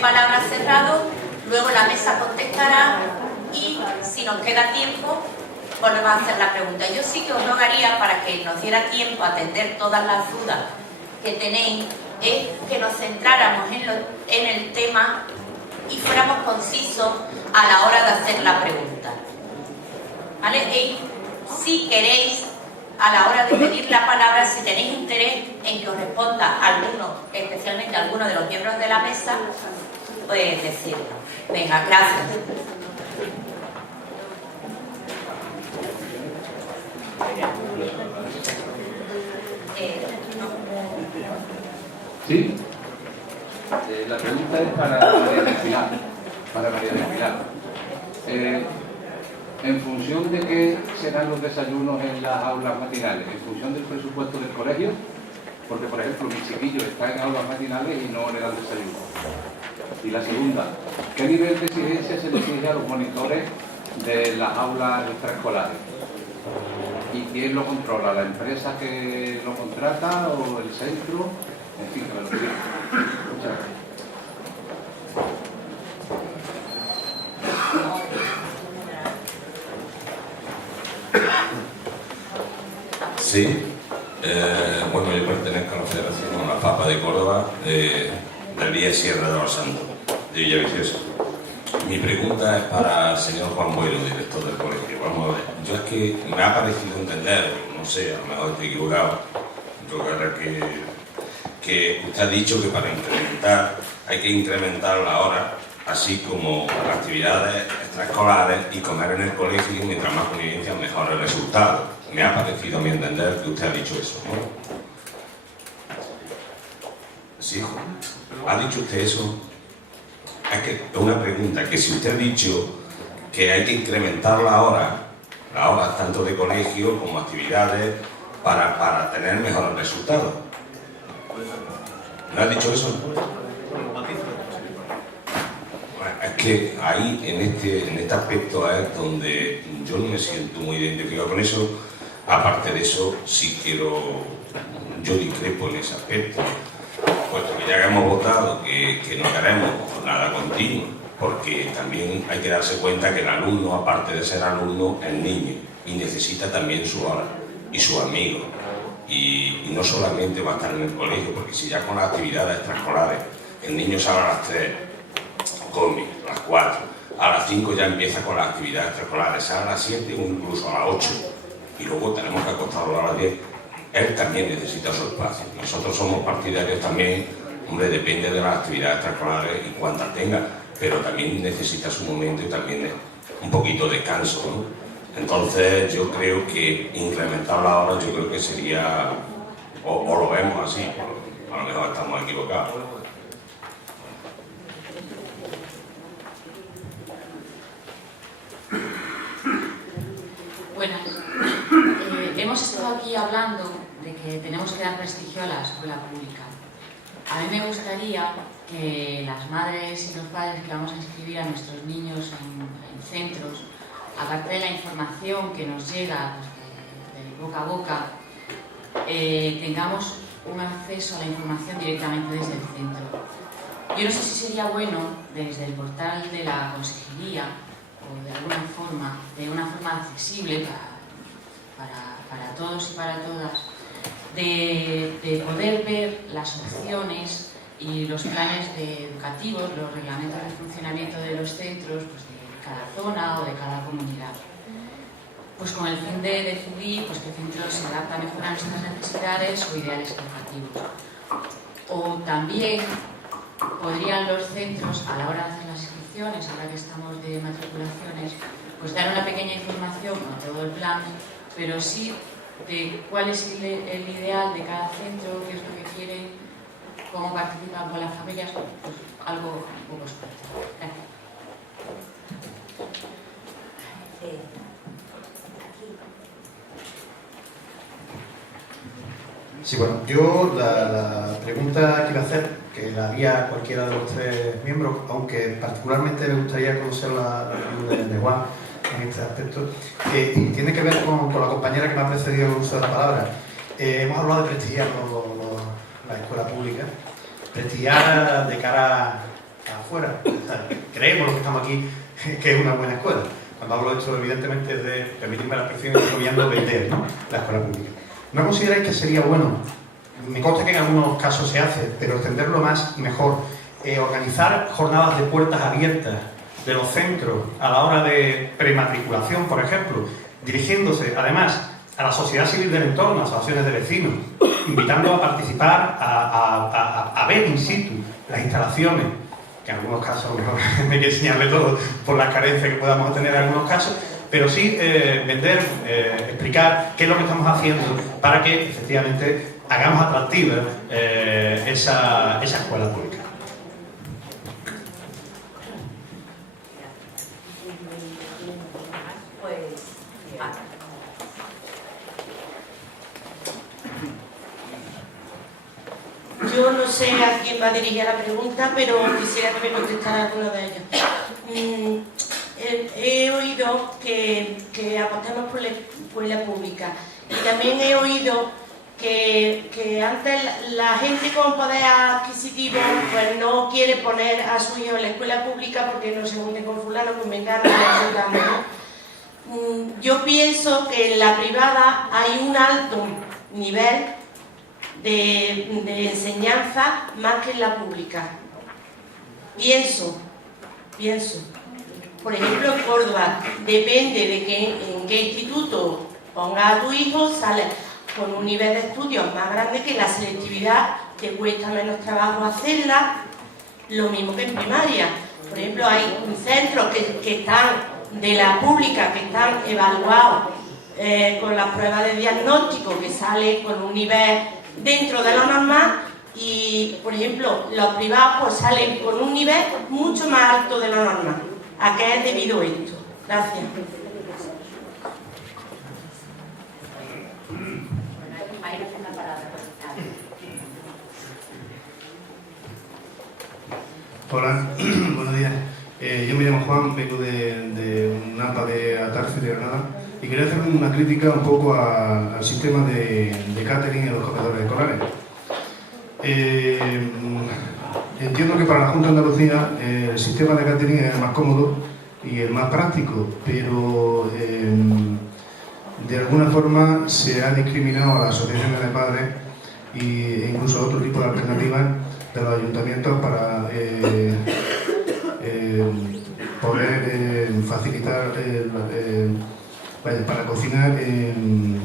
palabra cerrado, luego la mesa contestará y si nos queda tiempo volvemos a hacer la pregunta. Yo sí que os rogaría, para que nos diera tiempo a atender todas las dudas que tenéis, es que nos centráramos en el tema y fuéramos concisos a la hora de hacer la pregunta, ¿vale? Y si queréis, a la hora de pedir la palabra, si tenéis interés en que os responda alguno, especialmente alguno de los miembros de la mesa, pues decirlo. Venga, gracias. ¿Sí? La pregunta es para María del Pilar. En función de qué serán los desayunos en las aulas matinales, en función del presupuesto del colegio, porque por ejemplo mi chiquillo está en aulas matinales y no le dan desayuno. Y la segunda, ¿qué nivel de exigencia se le exige a los monitores de las aulas extraescolares? ¿Y quién lo controla? ¿La empresa que lo contrata o el centro? En fin, que me lo diga. Muchas gracias. Sí, bueno, yo pertenezco a la Federación La Papa de Córdoba, del Vía Sierra de los Santos, de Villaviciosa. Mi pregunta es para el señor Juan Boiro, director del colegio. Vamos a ver, yo es que me ha parecido entender, no sé, a lo mejor estoy equivocado, yo creo que usted ha dicho que para incrementar, hay que incrementar la hora, así como las actividades extraescolares y comer en el colegio, mientras más convivencia, mejor el resultado. Me ha parecido a mi entender que usted ha dicho eso, ¿no? Sí, ¿ha dicho usted eso? Es que es una pregunta, que si usted ha dicho que hay que incrementar la hora tanto de colegio como actividades para tener mejores resultados. ¿No ha dicho eso? Es que ahí, en este aspecto, es donde yo no me siento muy identificado con eso. Aparte de eso, sí yo discrepo en ese aspecto, puesto que ya hemos votado que no queremos jornada continua, porque también hay que darse cuenta que el alumno, aparte de ser alumno, es niño y necesita también su hora y sus amigos. Y no solamente va a estar en el colegio, porque si ya con las actividades extraescolares el niño sale a las 3, come a las 4, a las 5 ya empieza con las actividades extraescolares, sale a las 7 o incluso a las 8, y luego tenemos que acostarlo a las 10, él también necesita su espacio. Nosotros somos partidarios también, hombre, depende de las actividades extraescolares y cuántas tenga, pero también necesita su momento y también un poquito de descanso, ¿no? Entonces yo creo que incrementar la hora, yo creo que sería, o lo vemos así, a lo mejor estamos equivocados. Bueno, hemos estado aquí hablando de que tenemos que dar prestigio a la escuela pública. A mí me gustaría que las madres y los padres que vamos a inscribir a nuestros niños en centros, aparte de la información que nos llega de boca a boca, tengamos un acceso a la información directamente desde el centro. Yo no sé si sería bueno, desde el portal de la consejería, o de alguna forma, de una forma accesible para todos y para todas, de poder ver las opciones y los planes educativos, los reglamentos de funcionamiento de los centros, pues de cada zona o de cada comunidad, pues con el fin de decidir pues, qué centro se adapta mejor a nuestras necesidades o ideales educativos. O también podrían los centros, a la hora de hacer las inscripciones, ahora que estamos de matriculaciones, pues dar una pequeña información, no todo el plan, pero sí de cuál es el ideal de cada centro, qué es lo que quieren, cómo participan con las familias, pues algo un poco experto. Gracias. Sí, bueno, yo la pregunta que iba a hacer, que la haría cualquiera de los tres miembros, aunque particularmente me gustaría conocer la opinión de Juan en este aspecto, y tiene que ver con la compañera que me ha precedido en el uso de la palabra. Hemos hablado de prestigiar la escuela pública, prestigiar de cara a fuera. O sea, creemos los que estamos aquí que es una buena escuela. Cuando hablo de esto, evidentemente, es de, permitirme la expresión, incluyendo vender, ¿no?, la escuela pública. ¿No consideráis que sería bueno, me consta que en algunos casos se hace, pero extenderlo más, mejor, organizar jornadas de puertas abiertas de los centros a la hora de prematriculación, por ejemplo, dirigiéndose además a la sociedad civil del entorno, a asociaciones de vecinos, invitando a participar, a ver in situ las instalaciones, que en algunos casos mejor no hay que enseñarle todo por las carencias que podamos tener en algunos casos, pero sí vender, explicar qué es lo que estamos haciendo para que efectivamente hagamos atractiva esa escuela pública. Yo no sé a quién va dirigida la pregunta, pero quisiera que me contestara alguno de ellos. He oído que apostemos por la escuela pública y también he oído que antes la gente con poder adquisitivo pues no quiere poner a su hijo en la escuela pública porque no se junte con fulano, con mengano, ¿no? Yo pienso que en la privada hay un alto nivel de enseñanza más que en la pública. Pienso. Por ejemplo, en Córdoba, depende de en qué instituto pongas a tu hijo, sale con un nivel de estudios más grande, que la selectividad te cuesta menos trabajo hacerla, lo mismo que en primaria. Por ejemplo, hay centros que están de la pública, que están evaluados con las pruebas de diagnóstico, que sale con un nivel dentro de lo normal, y por ejemplo los privados pues salen con un nivel mucho más alto de lo normal. ¿A qué es debido esto? Gracias. Hola, buenos días. Yo me llamo Juan, vengo de un AMPA de Atarce de Granada y quería hacer una crítica un poco al sistema de catering en los comedores escolares. Entiendo que para la Junta de Andalucía el sistema de catering es el más cómodo y el más práctico, pero de alguna forma se ha discriminado a las asociaciones de padres e incluso a otro tipo de alternativas de los ayuntamientos para poder facilitar para cocinar en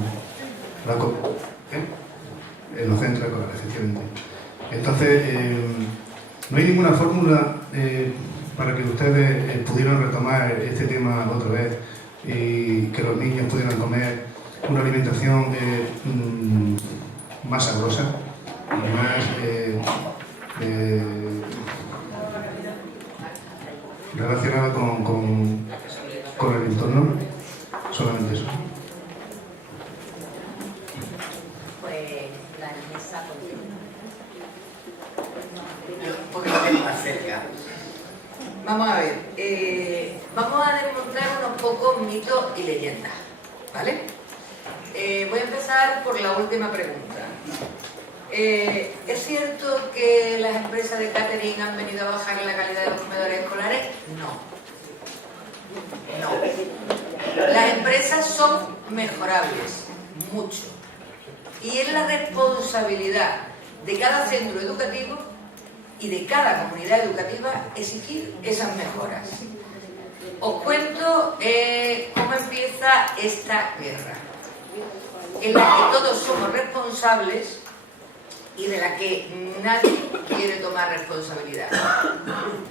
los centros escolares, efectivamente. Entonces, no hay ninguna fórmula para que ustedes pudieran retomar este tema otra vez y que los niños pudieran comer una alimentación más sabrosa y más relacionada con el entorno. Solamente eso. Pues la mesa un poquito más cerca. Vamos a ver, vamos a desmontar unos pocos mitos y leyendas, ¿vale? Voy a empezar por la última pregunta. ¿Es cierto que las empresas de catering han venido a bajar la calidad de los comedores escolares? No. Las empresas son mejorables, mucho. Y es la responsabilidad de cada centro educativo y de cada comunidad educativa exigir esas mejoras. Os cuento cómo empieza esta guerra, en la que todos somos responsables y de la que nadie quiere tomar responsabilidad.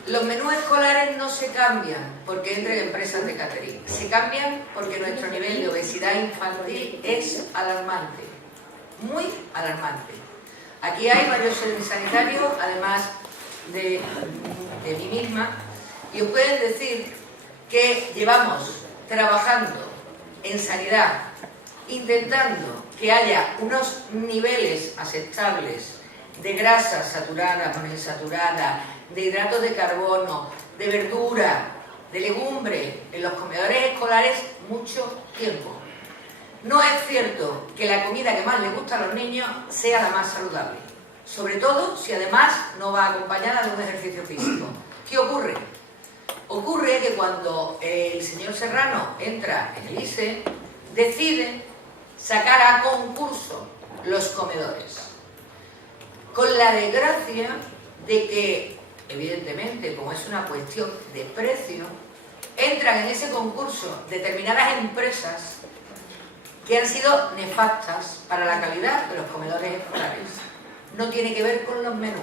Los menús escolares no se cambian porque entren empresas de catering, se cambian porque nuestro nivel de obesidad infantil es alarmante, muy alarmante. Aquí hay varios sanitarios, además de mí misma, y os pueden decir que llevamos trabajando en sanidad, intentando que haya unos niveles aceptables de grasas saturadas, poliinsaturadas, de hidratos de carbono, de verdura, de legumbre en los comedores escolares mucho tiempo. No es cierto que la comida que más les gusta a los niños sea la más saludable. sobre todo si además no va acompañada de un ejercicio físico. ¿Qué ocurre? Ocurre que cuando el señor Serrano entra en el ISE, decide sacar a concurso los comedores, con la desgracia de que, evidentemente, como es una cuestión de precio, entran en ese concurso determinadas empresas que han sido nefastas para la calidad de los comedores escolares. No tiene que ver con los menús,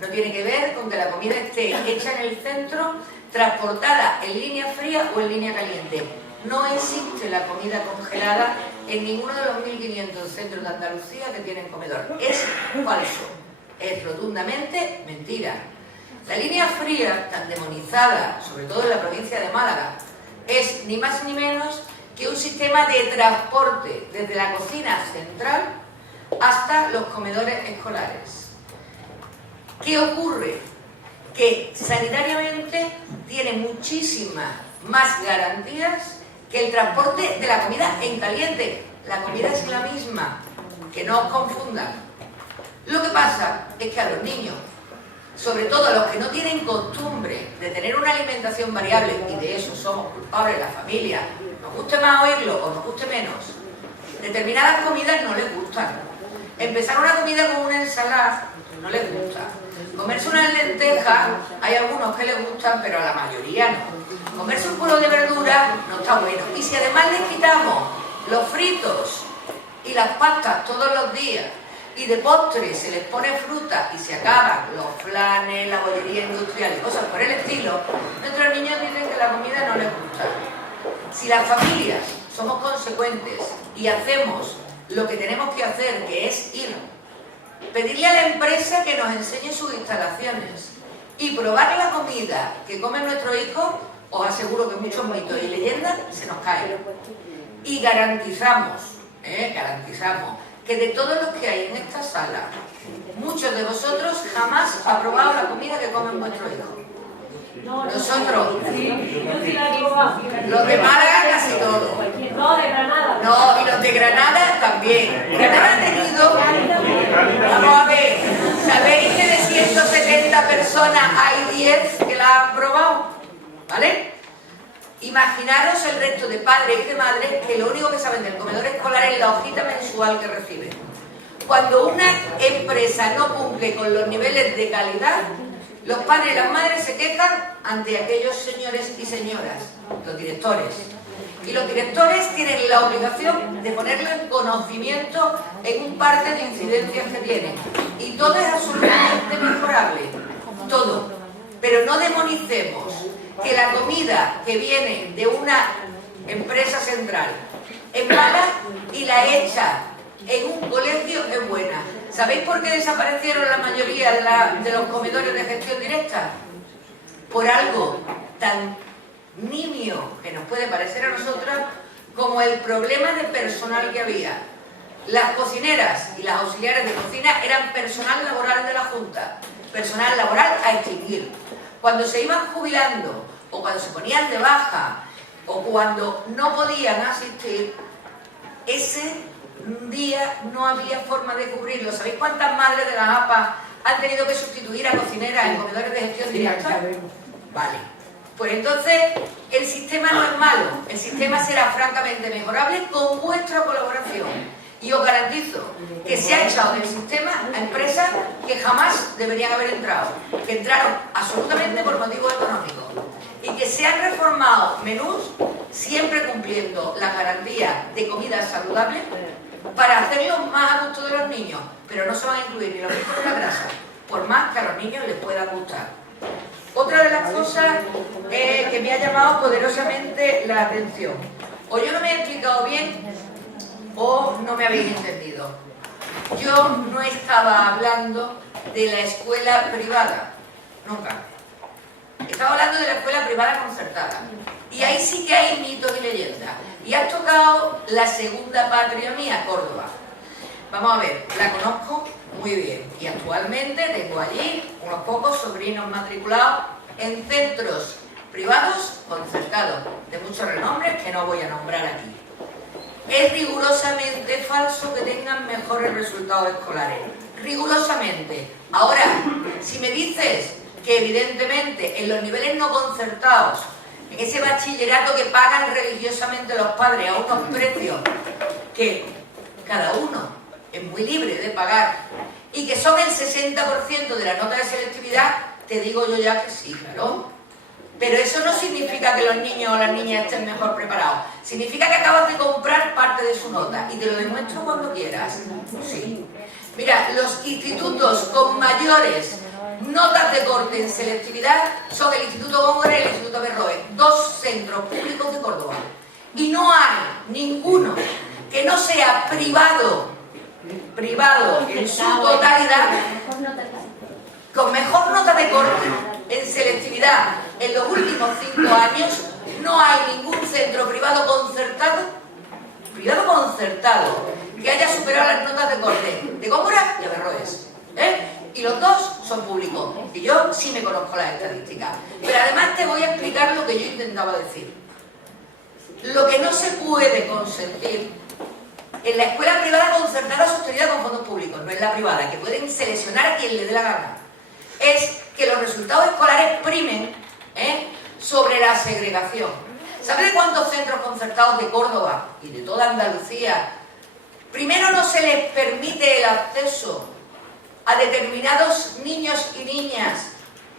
no tiene que ver con que la comida esté hecha en el centro, transportada en línea fría o en línea caliente. No existe la comida congelada en ninguno de los 1.500 centros de Andalucía que tienen comedor. Es falso, es rotundamente mentira. La línea fría, tan demonizada, sobre todo en la provincia de Málaga, es ni más ni menos que un sistema de transporte desde la cocina central hasta los comedores escolares. ¿Qué ocurre? Que sanitariamente tiene muchísimas más garantías que el transporte de la comida en caliente. La comida es la misma, que no os confundan. Lo que pasa es que a los niños, sobre todo a los que no tienen costumbre de tener una alimentación variable, y de eso somos culpables la familia, nos guste más oírlo o nos guste menos, determinadas comidas no les gustan. Empezar una comida con una ensalada no les gusta. Comerse unas lentejas, hay algunos que les gustan, pero a la mayoría no. Comerse un puro de verdura no está bueno. Y si además les quitamos los fritos y las pastas todos los días, y de postre se les pone fruta y se acaban los flanes, la bollería industrial y cosas por el estilo, nuestros niños dicen que la comida no les gusta. Si las familias somos consecuentes y hacemos lo que tenemos que hacer, que es ir, pedirle a la empresa que nos enseñe sus instalaciones y probar la comida que comen nuestros hijos, os aseguro que muchos mitos y leyendas se nos caen. Y garantizamos que de todos los que hay en esta sala, muchos de vosotros jamás han probado la comida que comen vuestros hijos. Nosotros, los de Málaga casi todos. No, de Granada. No, y los de Granada también. Granada ha tenido, vamos a ver, ¿sabéis que de 170 personas hay 10 que la han probado? ¿Vale? Imaginaros el resto de padres y de madres que lo único que saben del comedor escolar es la hojita mensual que reciben. Cuando una empresa no cumple con los niveles de calidad, los padres y las madres se quejan ante aquellos señores y señoras, los directores. Y los directores tienen la obligación de ponerlo en conocimiento en un parte de incidencias que tienen. Y todo es absolutamente mejorable, todo. Pero no demonicemos que la comida que viene de una empresa central es mala y la hecha en un colegio es buena. ¿Sabéis por qué desaparecieron la mayoría de los comedores de gestión directa? Por algo tan nimio que nos puede parecer a nosotras como el problema de personal que había. Las cocineras y las auxiliares de cocina eran personal laboral de la Junta, personal laboral a extinguir. Cuando se iban jubilando o cuando se ponían de baja o cuando no podían asistir, ese día no había forma de cubrirlo. ¿Sabéis cuántas madres de la APA han tenido que sustituir a cocineras en comedores de gestión directa? Vale. Pues entonces el sistema no es malo, el sistema será francamente mejorable con vuestra colaboración. Y os garantizo que se ha echado del sistema a empresas que jamás deberían haber entrado, que entraron absolutamente por motivos económicos y que se han reformado menús siempre cumpliendo la garantía de comida saludable para hacerlos más a gusto de los niños, pero no se van a incluir ni los fritos de la grasa, por más que a los niños les pueda gustar. Otra de las cosas que me ha llamado poderosamente la atención, o yo no me he explicado bien o no me habéis entendido. Yo no estaba hablando de la escuela privada, nunca. Estaba hablando de la escuela privada concertada. Y ahí sí que hay mitos y leyendas. Y has tocado la segunda patria mía, Córdoba. Vamos a ver, la conozco muy bien. Y actualmente tengo allí unos pocos sobrinos matriculados en centros privados concertados, de muchos renombres que no voy a nombrar aquí. Es rigurosamente falso que tengan mejores resultados escolares. rigurosamente. Ahora, si me dices que evidentemente en los niveles no concertados, en ese bachillerato que pagan religiosamente los padres a unos precios que cada uno es muy libre de pagar y que son el 60% de la nota de selectividad, te digo yo ya que sí, claro. Pero eso no significa que los niños o las niñas estén mejor preparados. Significa que acabas de comprar parte de su nota y te lo demuestro cuando quieras. Sí. Mira, los institutos con mayores notas de corte en selectividad son el Instituto Góngora y el Instituto Berroe, 2 centros públicos de Córdoba. Y no hay ninguno que no sea privado en su totalidad, con mejor nota de corte en selectividad en los últimos 5 años. No hay ningún centro privado concertado que haya superado las notas de corte de Góngora y Averroes, y los 2 son públicos, y yo sí me conozco las estadísticas. Pero además te voy a explicar lo que yo intentaba decir. Lo que no se puede consentir en la escuela privada concertada sostenida con fondos públicos, no es la privada, que pueden seleccionar a quien le dé la gana, es que los resultados escolares primen sobre la segregación. ¿Sabe de cuántos centros concertados de Córdoba y de toda Andalucía primero no se les permite el acceso a determinados niños y niñas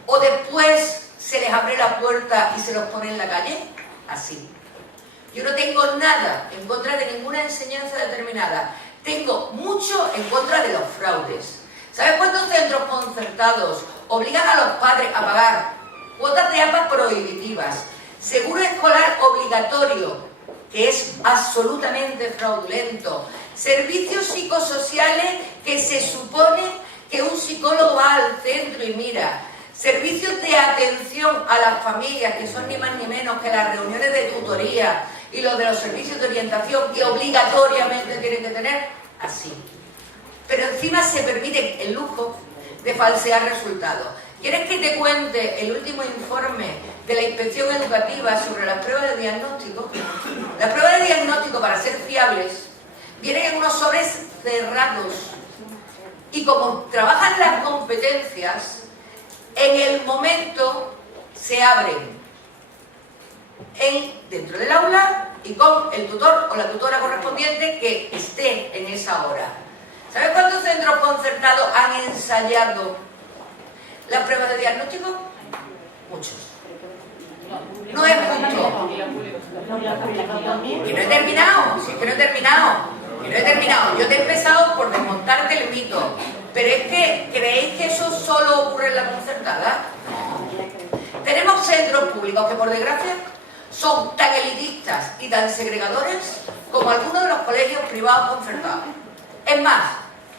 o después se les abre la puerta y se los pone en la calle? Así. Yo no tengo nada en contra de ninguna enseñanza determinada. Tengo mucho en contra de los fraudes. ¿Sabes cuántos centros concertados obligan a los padres a pagar cuotas de APA prohibitivas, seguro escolar obligatorio, que es absolutamente fraudulento, servicios psicosociales que se supone que un psicólogo va al centro y mira, servicios de atención a las familias, que son ni más ni menos que las reuniones de tutoría y los de los servicios de orientación que obligatoriamente tienen que tener? Así. Pero encima se permite el lujo de falsear resultados. ¿Quieres que te cuente el último informe de la Inspección Educativa sobre las pruebas de diagnóstico? Las pruebas de diagnóstico, para ser fiables, vienen en unos sobres cerrados. Y como trabajan las competencias, en el momento se abren dentro del aula y con el tutor o la tutora correspondiente que esté en esa hora. ¿Sabes cuántos centros concertados han ensayado las pruebas de diagnóstico? Muchos. No es justo. Que no he terminado, si es que no he terminado. Yo te he empezado por desmontarte el mito. Pero es que, ¿creéis que eso solo ocurre en la concertada? No. Tenemos centros públicos que, por desgracia, son tan elitistas y tan segregadores como algunos de los colegios privados concertados. Es más,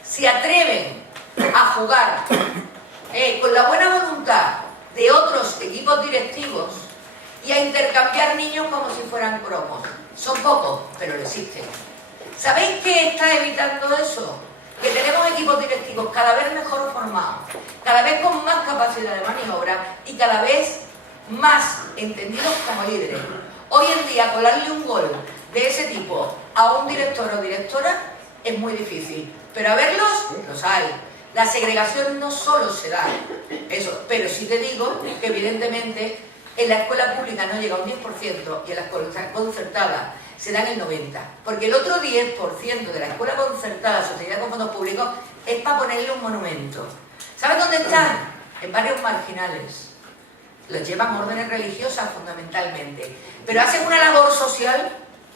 se atreven a jugar con la buena voluntad de otros equipos directivos y a intercambiar niños como si fueran cromos. Son pocos, pero lo existen. ¿Sabéis qué está evitando eso? Que tenemos equipos directivos cada vez mejor formados, cada vez con más capacidad de maniobra y cada vez más entendidos como líderes. Hoy en día, colarle un gol de ese tipo a un director o directora es muy difícil, pero a verlos, los hay. La segregación no solo se da, eso, pero sí te digo que evidentemente en la escuela pública no llega a un 10% y en la escuela concertada se dan el 90%, porque el otro 10% de la escuela concertada sostenida con fondos públicos es para ponerle un monumento. ¿Sabes dónde están? En barrios marginales. Los llevan órdenes religiosas fundamentalmente, pero hacen una labor social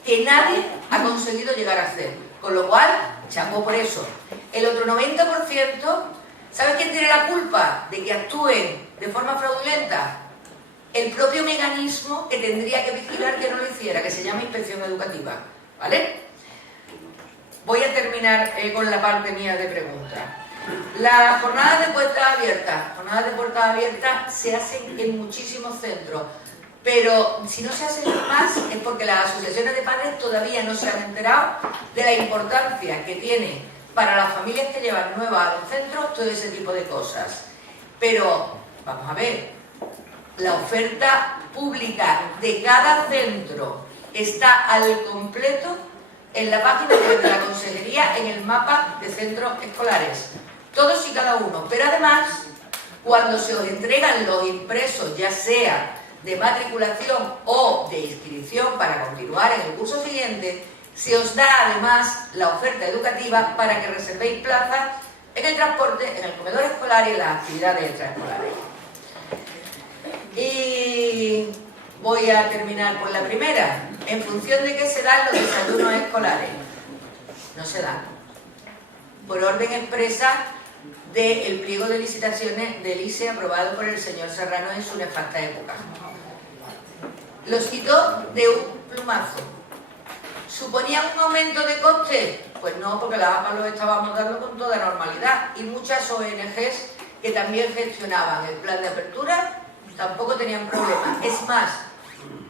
que nadie ha conseguido llegar a hacer, con lo cual, chapo por eso. El otro 90%, ¿sabes quién tiene la culpa de que actúen de forma fraudulenta? El propio mecanismo que tendría que vigilar que no lo hiciera, que se llama Inspección Educativa, ¿vale? Voy a terminar con la parte mía de preguntas. Las jornadas de puertas abiertas se hacen en muchísimos centros, pero si no se hacen más es porque las asociaciones de padres todavía no se han enterado de la importancia que tiene para las familias que llevan nuevas a los centros todo ese tipo de cosas. Pero, vamos a ver, la oferta pública de cada centro está al completo en la página web de la Consejería, en el mapa de centros escolares. todos y cada uno. Pero además, cuando se os entregan los impresos, ya sea de matriculación o de inscripción para continuar en el curso siguiente, se os da además la oferta educativa para que reservéis plazas en el transporte, en el comedor escolar y en las actividades extraescolares. Y voy a terminar por la primera. ¿En función de qué se dan los desayunos escolares? No se dan. Por orden expresa del pliego de licitaciones del ISE aprobado por el señor Serrano en su nefasta época. Los quitó de un plumazo. ¿Suponía un aumento de coste? Pues no, porque las APA los estábamos dando con toda normalidad, y muchas ONGs que también gestionaban el plan de apertura tampoco tenían problemas. Es más,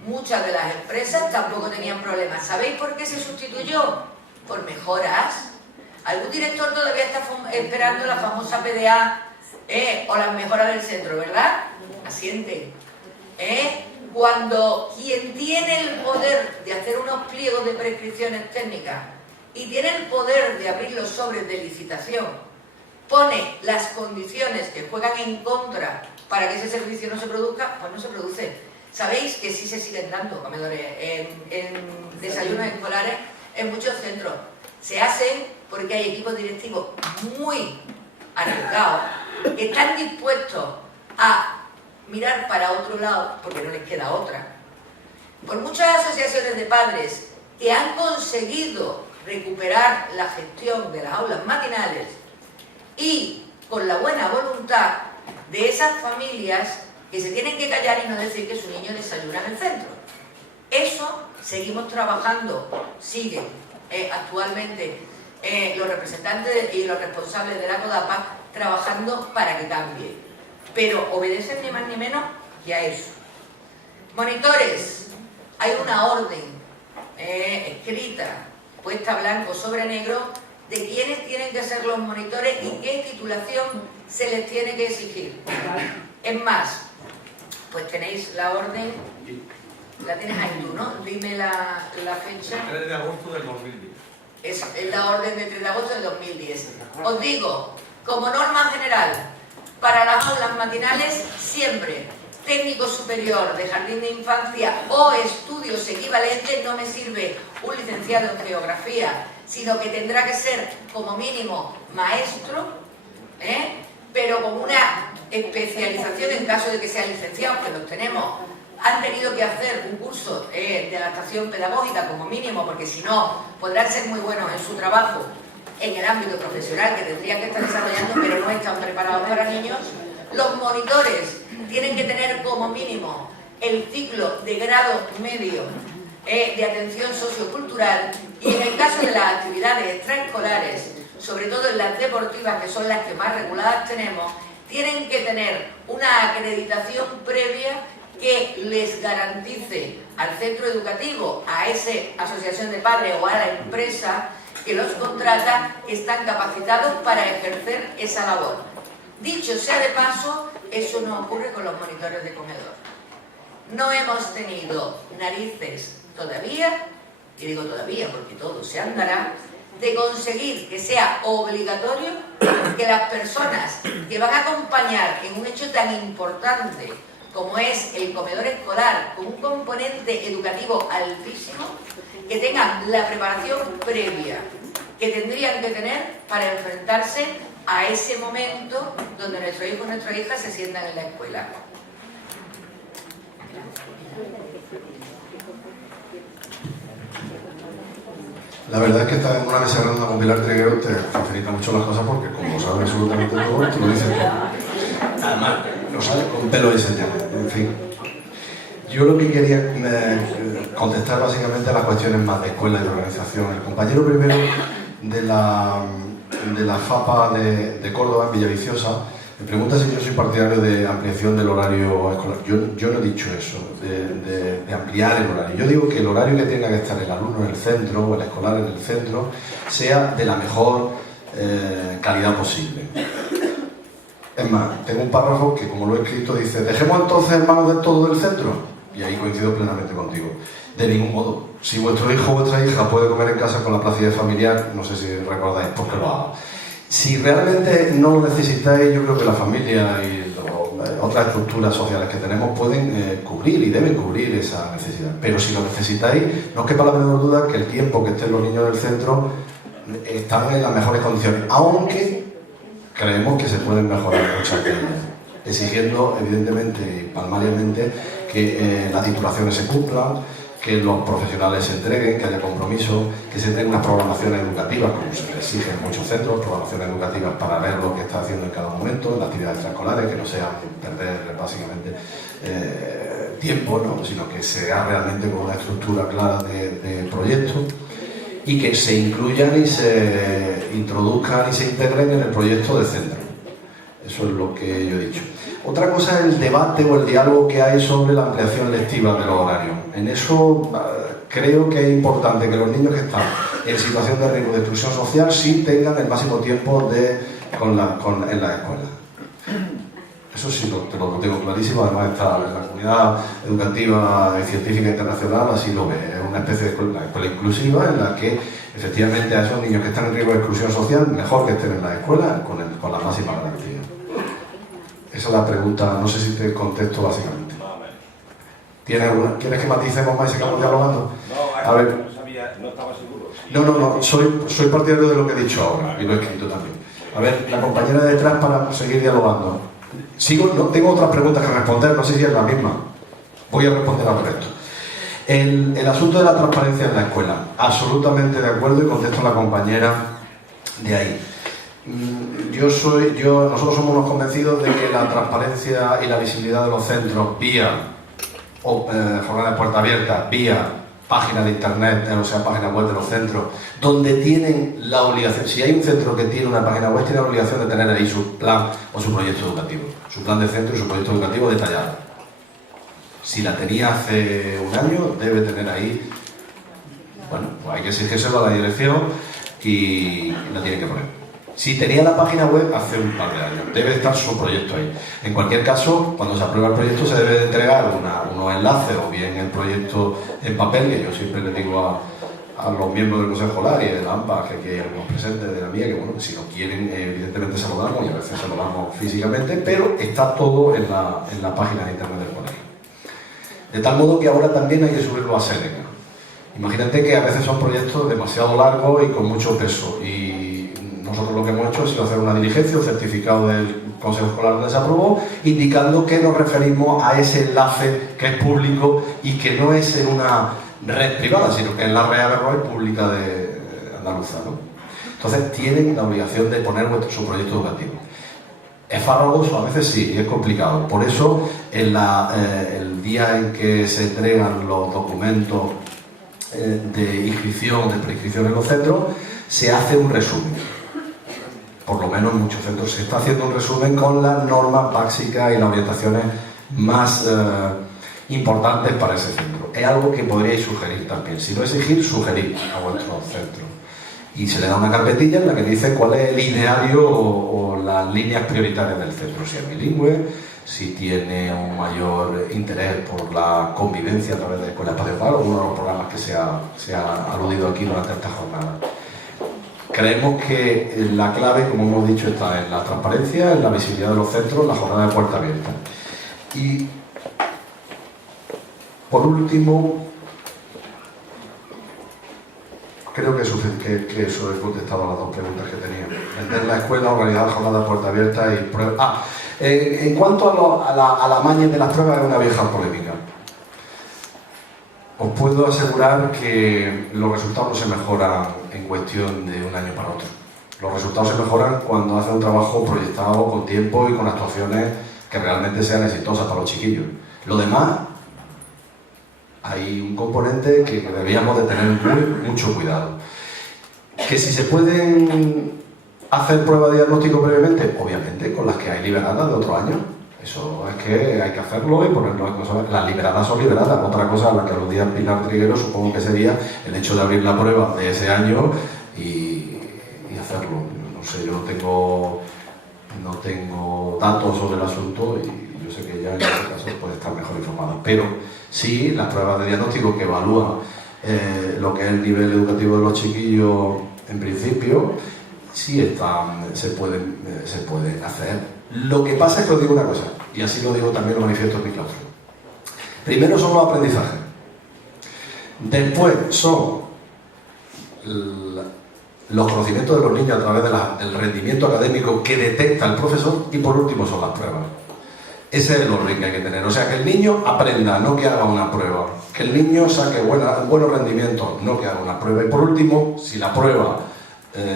muchas de las empresas tampoco tenían problemas. ¿Sabéis por qué se sustituyó? Por mejoras. Algún director todavía está esperando la famosa PDA o las mejoras del centro, ¿verdad? Asiente. Cuando quien tiene el poder de hacer unos pliegos de prescripciones técnicas y tiene el poder de abrir los sobres de licitación, pone las condiciones que juegan en contra para que ese servicio no se produzca, pues no se produce. Sabéis que sí se siguen dando comedores en desayunos escolares en muchos centros. Se hacen porque hay equipos directivos muy arriesgados que están dispuestos a mirar para otro lado porque no les queda otra. Por muchas asociaciones de padres que han conseguido recuperar la gestión de las aulas matinales y con la buena voluntad de esas familias que se tienen que callar y no decir que su niño desayuna en el centro. Eso seguimos trabajando, siguen actualmente los representantes y los responsables de la CODAPA trabajando para que cambie, pero obedecen ni más ni menos que a eso. Monitores, hay una orden escrita, puesta blanco sobre negro, de quiénes tienen que ser los monitores y qué titulación se les tiene que exigir. Es más, pues tenéis la orden, la tienes ahí tú, ¿no? Dime la fecha. 3 de agosto del 2010. Es la orden del 3 de agosto del 2010. Os digo, como norma general, para las aulas matinales, siempre técnico superior de jardín de infancia o estudios equivalentes. No me sirve un licenciado en geografía, sino que tendrá que ser como mínimo maestro, pero con una especialización en caso de que sea licenciado, que los tenemos. Han tenido que hacer un curso de adaptación pedagógica como mínimo, porque si no podrán ser muy buenos en su trabajo en el ámbito profesional que tendrían que estar desarrollando, pero no están preparados para niños. Los monitores tienen que tener como mínimo el ciclo de grado medio de atención sociocultural, y en el caso de las actividades extraescolares, sobre todo en las deportivas, que son las que más reguladas tenemos, tienen que tener una acreditación previa que les garantice al centro educativo, a esa asociación de padres o a la empresa que los contrata, que están capacitados para ejercer esa labor. Dicho sea de paso, eso no ocurre con los monitores de comedor. No hemos tenido narices todavía, y digo todavía porque todo se andará, de conseguir que sea obligatorio que las personas que van a acompañar en un hecho tan importante como es el comedor escolar, con un componente educativo altísimo, que tengan la preparación previa que tendrían que tener para enfrentarse a ese momento donde nuestros hijos y nuestras hijas se sientan en la escuela. La verdad es que estar en una mesa redonda con Pilar Triguero te facilita mucho las cosas, porque como lo sabes absolutamente todo, tú lo dices todo. Además, lo sabes con pelo y señales, en fin. Yo lo que quería contestar básicamente a las cuestiones más de escuela y de organización. El compañero primero de la FAPA de Córdoba, en Villaviciosa, me pregunta si yo soy partidario de ampliación del horario escolar. Yo no he dicho eso, de ampliar el horario. Yo digo que el horario que tenga que estar el alumno en el centro o el escolar en el centro sea de la mejor calidad posible. Es más, tengo un párrafo que, como lo he escrito, dice: dejemos entonces en manos de todo del centro. Y ahí coincido plenamente contigo. De ningún modo. Si vuestro hijo o vuestra hija puede comer en casa con la placidez familiar, no sé si recordáis por qué lo haga. Si realmente no lo necesitáis, yo creo que la familia y otras estructuras sociales que tenemos pueden cubrir y deben cubrir esa necesidad. Pero si lo necesitáis, no os quepa la menor duda que el tiempo que estén los niños en el centro están en las mejores condiciones, aunque creemos que se pueden mejorar muchas de ellas, exigiendo evidentemente y palmariamente que las titulaciones se cumplan, que los profesionales se entreguen, que haya compromiso, que se tengan unas programaciones educativas, como se exige en muchos centros, programaciones educativas para ver lo que está haciendo en cada momento, en las actividades extraescolares, que no sea perder básicamente tiempo, ¿no? Sino que sea realmente con una estructura clara de proyecto y que se incluyan y se introduzcan y se integren en el proyecto de centro. Eso es lo que yo he dicho. Otra cosa es el debate o el diálogo que hay sobre la ampliación lectiva de los horarios. En eso creo que es importante que los niños que están en situación de riesgo de exclusión social sí tengan el máximo tiempo en la escuela. Eso sí lo tengo clarísimo, además está en la comunidad educativa y científica internacional, así lo ve. Es una especie de escuela inclusiva en la que efectivamente a esos niños que están en riesgo de exclusión social, mejor que estén en la escuela con la máxima garantía. Esa es la pregunta, no sé si te contesto básicamente. ¿Quieres que maticemos más y sigamos dialogando? No, a ver. no estaba seguro. No, soy partidario de lo que he dicho ahora y lo he escrito también. A ver, la compañera de detrás para seguir dialogando. Tengo otras preguntas que responder, no sé si es la misma. Voy a responder al resto. El asunto de la transparencia en la escuela, absolutamente de acuerdo y contesto a la compañera de ahí. Nosotros somos unos convencidos de que la transparencia y la visibilidad de los centros vía jornada de puerta abierta, vía página de internet, o sea, página web de los centros, donde tienen la obligación, si hay un centro que tiene una página web, tiene la obligación de tener ahí su plan o su proyecto educativo, su plan de centro y su proyecto educativo detallado. Si la tenía hace un año, debe tener ahí, bueno, pues hay que exigírselo a la dirección y la tiene que poner. Si tenía la página web hace un par de años, debe estar su proyecto ahí. En cualquier caso, cuando se aprueba el proyecto se debe de entregar unos enlaces o bien el proyecto en papel, que yo siempre le digo a los miembros del Consejo Escolar y de la AMPA, que aquí hay algunos presentes de la mía, que bueno, que si lo quieren evidentemente se lo damos y a veces se lo damos físicamente, pero está todo en la página de internet del colegio. De tal modo que ahora también hay que subirlo a Seneca. Imagínate que a veces son proyectos demasiado largos y con mucho peso y nosotros lo que hemos hecho ha sido hacer una diligencia, un certificado del Consejo Escolar donde se aprobó, indicando que nos referimos a ese enlace que es público y que no es en una red privada, sino que es la red pública de andaluza, ¿no? Entonces tienen la obligación de poner su proyecto educativo. Es farragoso, a veces sí, y es complicado. Por eso, el día en que se entregan los documentos de inscripción, de preinscripción en los centros, se hace un resumen. Por lo menos en muchos centros se está haciendo un resumen con las normas básicas y las orientaciones más importantes para ese centro. Es algo que podríais sugerir también. Si no exigir, sugerir a vuestro centro. Y se le da una carpetilla en la que dice cuál es el ideario o las líneas prioritarias del centro. Si es bilingüe, si tiene un mayor interés por la convivencia a través de escuelas espacio-hogar, uno de los programas que se ha aludido aquí durante esta jornada. Creemos que la clave, como hemos dicho, está en la transparencia, en la visibilidad de los centros, en la jornada de puerta abierta. Y, por último, creo que eso he contestado a las dos preguntas que tenía. Vender la escuela, organizar jornada de puerta abierta y pruebas. En cuanto a la maña de las pruebas, es una vieja polémica. Os puedo asegurar que los resultados no se mejoran en cuestión de un año para otro. Los resultados se mejoran cuando hacen un trabajo proyectado con tiempo y con actuaciones que realmente sean exitosas para los chiquillos. Lo demás, hay un componente que debíamos de tener mucho cuidado. Que si se pueden hacer pruebas de diagnóstico previamente, obviamente, con las que hay liberadas de otro año. Eso es que hay que hacerlo y ponerlo en cosas. Las liberadas son liberadas. Otra cosa a la que aludía Pilar Triguero supongo que sería el hecho de abrir la prueba de ese año y hacerlo. No sé, yo no tengo datos sobre el asunto y yo sé que ella en este caso puede estar mejor informada. Pero sí, las pruebas de diagnóstico que evalúan lo que es el nivel educativo de los chiquillos en principio, sí se puede hacer. Lo que pasa es que os digo una cosa, y así lo digo también, lo manifiesto en mi claustro. Primero son los aprendizajes, después son los conocimientos de los niños a través del rendimiento académico que detecta el profesor, y por último son las pruebas. Ese es el orden que hay que tener, o sea, que el niño aprenda, no que haga una prueba, que el niño saque buenos rendimientos, no que haga una prueba, y por último, si la prueba,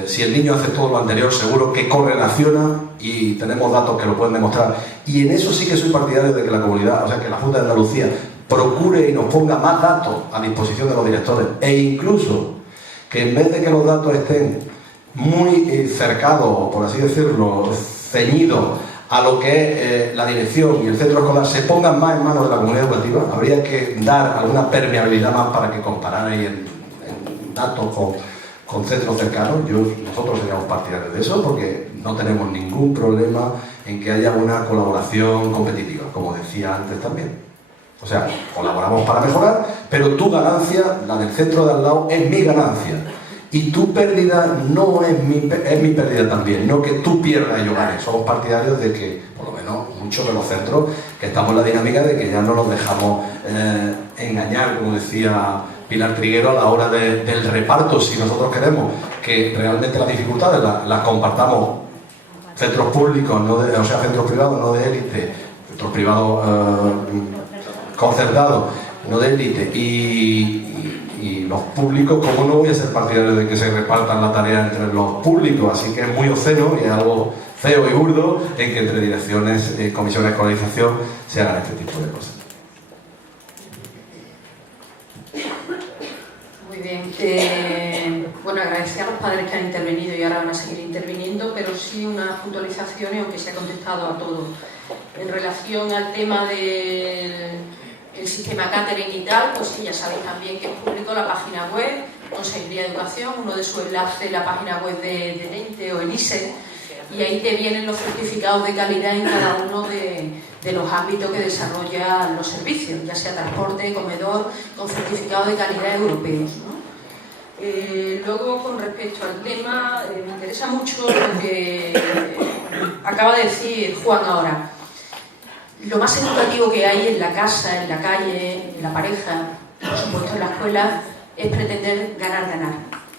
si el niño hace todo lo anterior, seguro que correlaciona, y tenemos datos que lo pueden demostrar, y en eso sí que soy partidario de que la comunidad, o sea, que la Junta de Andalucía procure y nos ponga más datos a disposición de los directores, e incluso que en vez de que los datos estén muy cercados, por así decirlo, ceñidos a lo que es la dirección y el centro escolar, se pongan más en manos de la comunidad educativa. Habría que dar alguna permeabilidad más para que compararais en datos con centros cercanos. Nosotros seríamos partidarios de eso, porque no tenemos ningún problema en que haya una colaboración competitiva, como decía antes también. O sea, colaboramos para mejorar, pero tu ganancia, la del centro de al lado, es mi ganancia. Y tu pérdida no es mi pérdida también, no que tú pierdas y yo gane. Somos partidarios de que, por lo menos, muchos de los centros, que estamos en la dinámica de que ya no nos dejamos engañar, como decía Pilar Triguero, a la hora del reparto. Si nosotros queremos que realmente las dificultades las compartamos, centros públicos, o sea, centros privados, no de élite, centros privados concertados, no de élite, y los públicos, como no voy a ser partidario de que se repartan la tarea entre los públicos, así que es muy obsceno y es algo feo y burdo en que entre direcciones, comisiones de escolarización se hagan este tipo de cosas. Muy bien, bueno, agradecer a los padres que han intervenido y ahora van a seguir interviniendo, pero sí una puntualización, y aunque se ha contestado a todo. En relación al tema del sistema catering y tal, pues sí, ya sabéis también que es público la página web, Consejería de Educación, uno de sus enlaces, la página web del ente o el ISE, y ahí te vienen los certificados de calidad en cada uno de los ámbitos que desarrollan los servicios, ya sea transporte, comedor, con certificados de calidad europeos, ¿no? Luego, con respecto al tema, me interesa mucho lo que acaba de decir Juan ahora. Lo más educativo que hay en la casa, en la calle, en la pareja, por supuesto en la escuela, es pretender ganar.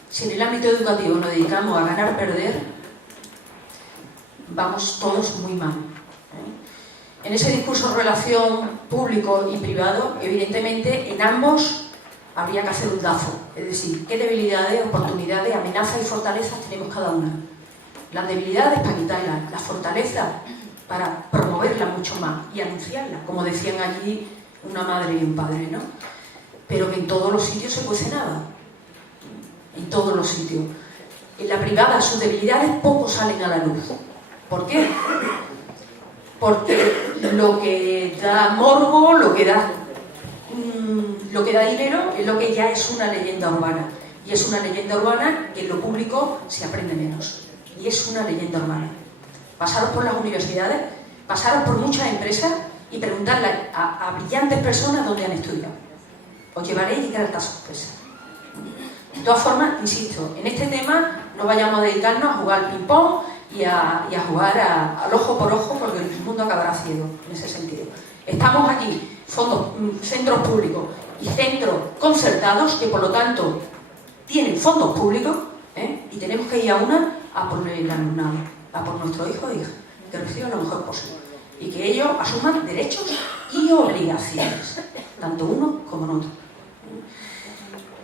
Si en el ámbito educativo nos dedicamos a ganar-perder, vamos todos muy mal. En ese discurso de relación público y privado, evidentemente en ambos habría que hacer un DAFO, es decir, qué debilidades, oportunidades, amenazas y fortalezas tenemos cada una. Las debilidades para quitarlas, las fortalezas para promoverla mucho más y anunciarla, como decían allí una madre y un padre, ¿no? Pero que en todos los sitios se cuece nada, en todos los sitios. En la privada sus debilidades poco salen a la luz. ¿Por qué? Porque lo que da morbo, lo que da dinero, es lo que ya es una leyenda urbana. Y es una leyenda urbana que en lo público se aprende menos. Y es una leyenda urbana. Pasaros por las universidades, pasaros por muchas empresas y preguntarle a brillantes personas dónde han estudiado. Os llevaréis grata sorpresa. De todas formas, insisto, en este tema no vayamos a dedicarnos a jugar al ping-pong y a jugar al ojo por ojo, porque el mundo acabará ciego en ese sentido. Estamos aquí, centros públicos y centros concertados, que por lo tanto tienen fondos públicos, y tenemos que ir a por el alumnado, a por nuestros hijos e hijas, que reciban lo mejor posible. Y que ellos asuman derechos y obligaciones, tanto uno como otro.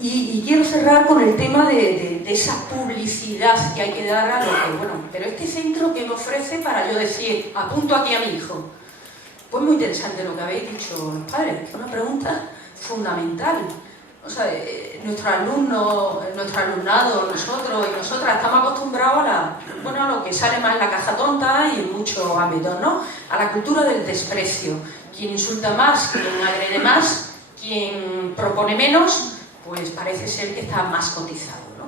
Y quiero cerrar con el tema de esa publicidad que hay que dar a lo que, bueno, pero este centro que me ofrece para yo decir, apunto aquí a mi hijo. Pues muy interesante lo que habéis dicho los padres, que es una pregunta fundamental. O sea, nuestros alumnos, nuestro alumnado, nosotros y nosotras estamos acostumbrados a lo que sale más en la caja tonta y en muchos ámbitos, ¿no? A la cultura del desprecio. Quien insulta más, quien agrede más, quien propone menos, pues parece ser que está más cotizado, ¿no?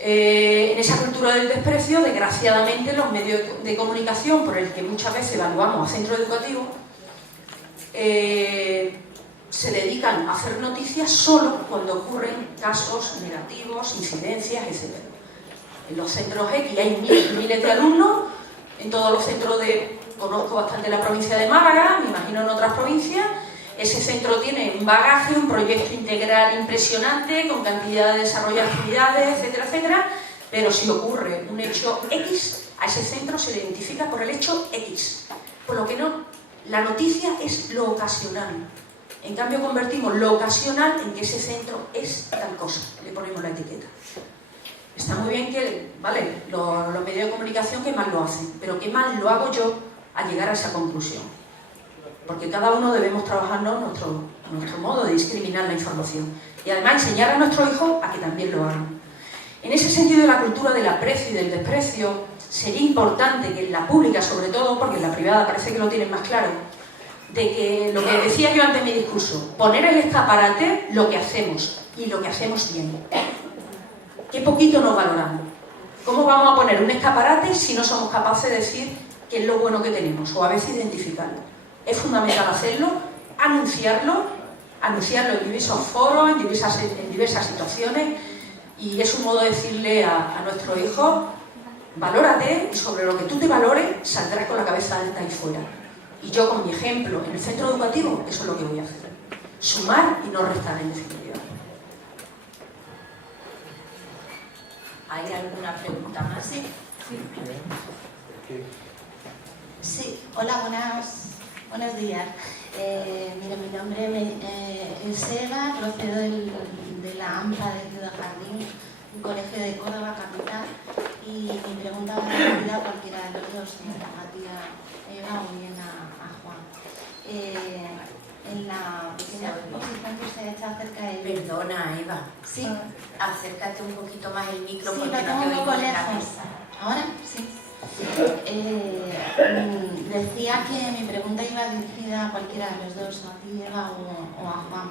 En esa cultura del desprecio, desgraciadamente, los medios de comunicación por el que muchas veces evaluamos a centros educativos se dedican a hacer noticias solo cuando ocurren casos negativos, incidencias, etc. En los centros X hay miles y miles de alumnos, en todos los centros conozco bastante la provincia de Málaga, me imagino en otras provincias. Ese centro tiene un bagaje, un proyecto integral impresionante, con cantidad de desarrollo de actividades, etcétera, etcétera, pero si ocurre un hecho X, a ese centro se le identifica por el hecho X. Por lo que no, la noticia es lo ocasional. En cambio, convertimos lo ocasional en que ese centro es tal cosa, le ponemos la etiqueta. Está muy bien que, vale, los medios de comunicación que mal lo hacen, pero qué mal lo hago yo al llegar a esa conclusión. Porque cada uno debemos trabajarnos nuestro modo de discriminar la información y además enseñar a nuestros hijos a que también lo hagan. En ese sentido de la cultura del aprecio y del desprecio, sería importante que en la pública, sobre todo, porque en la privada parece que lo tienen más claro, de que lo que decía yo antes en mi discurso, poner el escaparate lo que hacemos y lo que hacemos bien. Qué poquito nos valoramos. ¿Cómo vamos a poner un escaparate si no somos capaces de decir qué es lo bueno que tenemos o a veces identificarlo? Es fundamental hacerlo, anunciarlo en diversos foros, en diversas situaciones, y es un modo de decirle a nuestros hijos: valórate, y sobre lo que tú te valores saldrás con la cabeza alta y fuera. Y yo, con mi ejemplo en el centro educativo, eso es lo que voy a hacer: sumar y no restar, en definitiva. ¿Hay alguna pregunta más? Sí. Sí, hola, buenos días. Mira, mi nombre es Eva, procedo de la AMPA de Ciudad Jardín, un colegio de Córdoba capital, y mi pregunta va dirigida a cualquiera de los dos, a ti, a Eva, o bien a Juan. En la pequeña exposición que se ha hecho acerca del... Perdona, Eva. Sí. Acércate un poquito más el micro, Sí, porque lo no tengo te un oigo poco en la lejos. mesa. ¿Ahora? Sí. Decía que mi pregunta iba dirigida a cualquiera de los dos, a ti, Eva, o a Juan.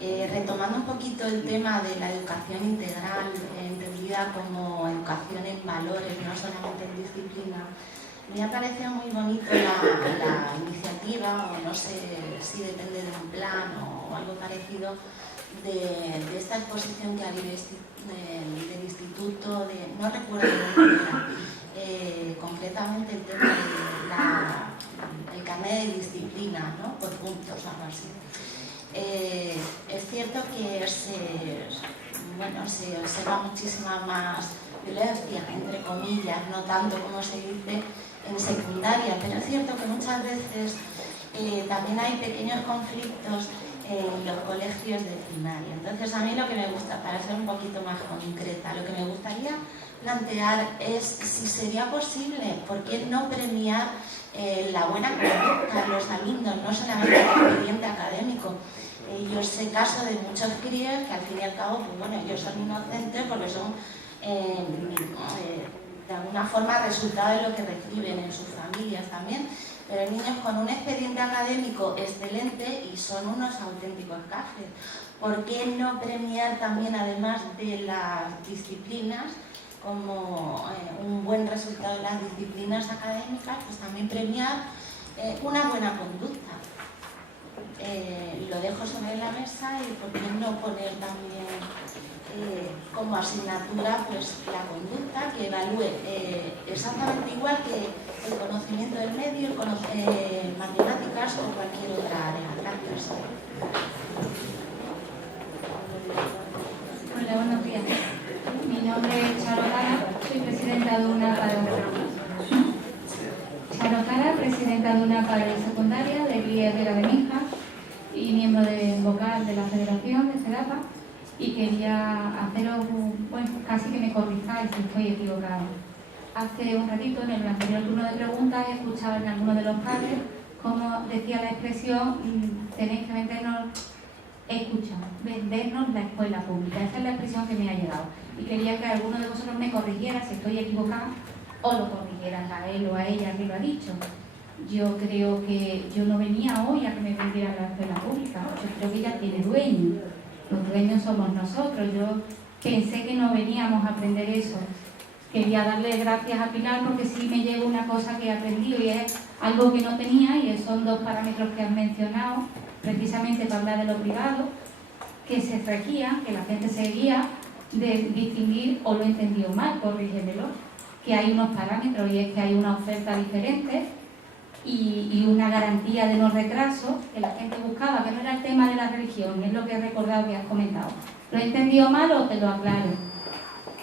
Retomando un poquito el tema de la educación integral, entendida como educación en valores, no solamente en disciplina, me ha parecido muy bonito la iniciativa, o no sé si depende de un plan o algo parecido, de esta exposición que había del instituto, no recuerdo el nombre, concretamente el tema del carnet de disciplina, ¿no? Por puntos o algo así. Es cierto que se observa muchísima más violencia, entre comillas, no tanto como se dice en secundaria, pero es cierto que muchas veces también hay pequeños conflictos en los colegios de primaria. Entonces, a mí lo que me gusta, para ser un poquito más concreta, lo que me gustaría plantear es si sería posible, ¿por qué no premiar la buena conducta de los alumnos, no solamente el expediente académico? Yo sé caso de muchos críos que al fin y al cabo, pues bueno, ellos son inocentes porque son de alguna forma resultado de lo que reciben en sus familias también, pero niños con un expediente académico excelente y son unos auténticos cafres. ¿Por qué no premiar también, además de las disciplinas, como un buen resultado de las disciplinas académicas, pues también premiar una buena conducta? Lo dejo sobre la mesa, y por qué no poner también como asignatura pues la conducta, que evalúe exactamente igual que el conocimiento del medio, matemáticas o cualquier otra área. Gracias. Hola, buenos días. Mi nombre es Charo Cara, soy presidenta de una de secundaria de Guía de la Benija y miembro vocal de la Federación de SEDAPA, y quería haceros, casi que me corrijáis si estoy equivocada. Hace un ratito, en el anterior turno de preguntas, he escuchado en algunos de los padres cómo decía la expresión: tenéis que vendernos la escuela pública. Esa es la expresión que me ha llegado. Y quería que alguno de vosotros me corrigiera si estoy equivocada, o lo corrigieran a él o a ella que lo ha dicho. Yo creo que yo no venía hoy a que me vendieran la escuela pública. Yo creo que ya tiene dueño. Los dueños somos nosotros. Yo pensé que no veníamos a aprender eso. Quería darle gracias a Pilar porque sí me llegó una cosa que he aprendido, y es algo que no tenía, y son dos parámetros que han mencionado precisamente para hablar de lo privado, que se requía, que la gente se guía de distinguir, o lo he entendido mal, corrígemelo, que hay unos parámetros y es que hay una oferta diferente y una garantía de no retraso que la gente buscaba, que no era el tema de la religión, es lo que he recordado que has comentado. ¿Lo he entendido mal o te lo aclaro?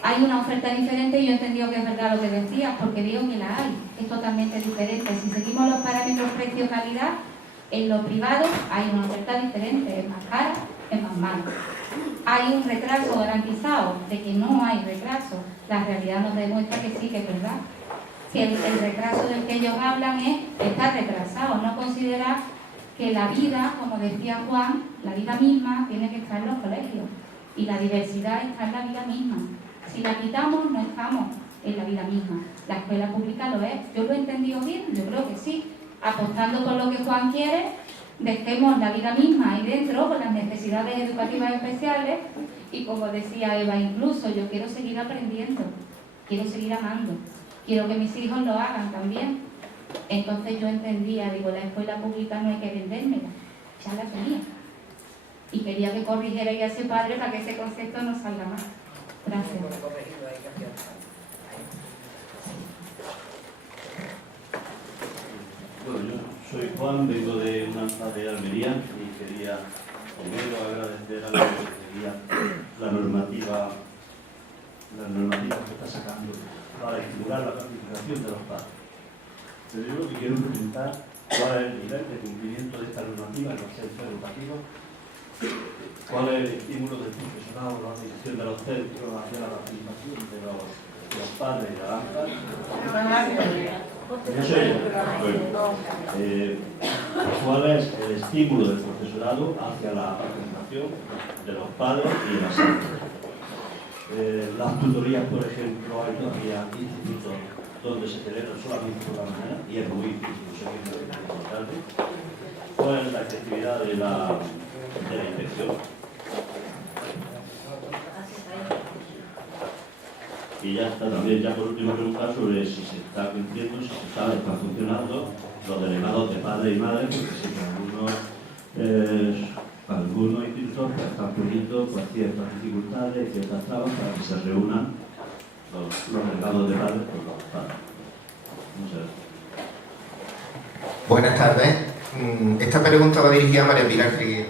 Hay una oferta diferente y yo he entendido que es verdad lo que decías, porque digo que la hay, es totalmente diferente. Si seguimos los parámetros precio-calidad, en lo privado hay una oferta diferente, es más cara, es más mala. Hay un retraso garantizado, de que no hay retraso. La realidad nos demuestra que sí, que es verdad. Si el retraso del que ellos hablan es estar retrasado, no considerar que la vida, como decía Juan, la vida misma tiene que estar en los colegios y la diversidad está en la vida misma. Si la quitamos, no estamos en la vida misma. La escuela pública lo es. ¿Yo lo he entendido bien? Yo creo que sí. Apostando por lo que Juan quiere, dejemos la vida misma ahí dentro con las necesidades educativas especiales y, como decía Eva, incluso yo quiero seguir aprendiendo, quiero seguir amando, quiero que mis hijos lo hagan también. Entonces yo entendía, digo, la escuela pública no hay que vendérmela, ya la tenía. Y quería que corrigierais a ese padre para que ese concepto no salga más. Gracias. Bueno, yo soy Juan, vengo de una ciudad de Almería y quería primero agradecer a la Consejería la normativa que está sacando para estimular la participación de los padres. Pero yo lo que quiero preguntar, ¿cuál es el nivel de cumplimiento de esta normativa en los centros educativos? ¿Cuál es el estímulo del profesorado, la organización de los centros hacia la participación de los padres de la AMPA? ¿Cuál es el estímulo del profesorado hacia la participación de los padres y de las AMPA? Las tutorías, por ejemplo, hay todavía institutos donde se celebran solamente por la mañana y es muy difícil conseguir una tarde. ¿Cuál es la efectividad de la inspección? Y ya está, también ya por último preguntar sobre si se está cumpliendo, si están funcionando los delegados de padres y madres, porque si algunos institutos están poniendo pues, ciertas dificultades, ciertas trabas para que se reúnan los delegados de padres con los padres. Muchas gracias. Buenas tardes. Esta pregunta va dirigida a María Pilar Triguero.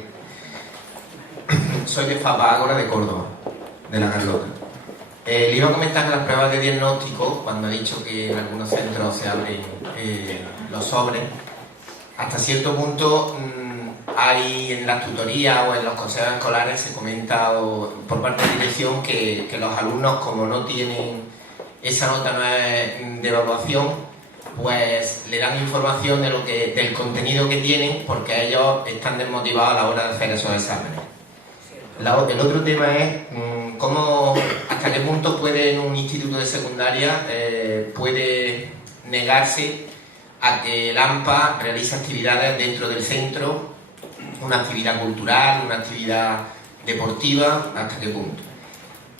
Soy de Fapágora de Córdoba, de la Carlota. Le iba a comentar que las pruebas de diagnóstico, cuando ha dicho que en algunos centros se abren los sobres, hasta cierto punto hay en las tutorías o en los consejos escolares se comenta por parte de dirección que los alumnos, como no tienen esa nota no es de evaluación, pues le dan información del contenido que tienen porque ellos están desmotivados a la hora de hacer esos exámenes. El otro tema es hasta qué punto puede un instituto de secundaria puede negarse a que el AMPA realice actividades dentro del centro, una actividad cultural, una actividad deportiva, hasta qué punto.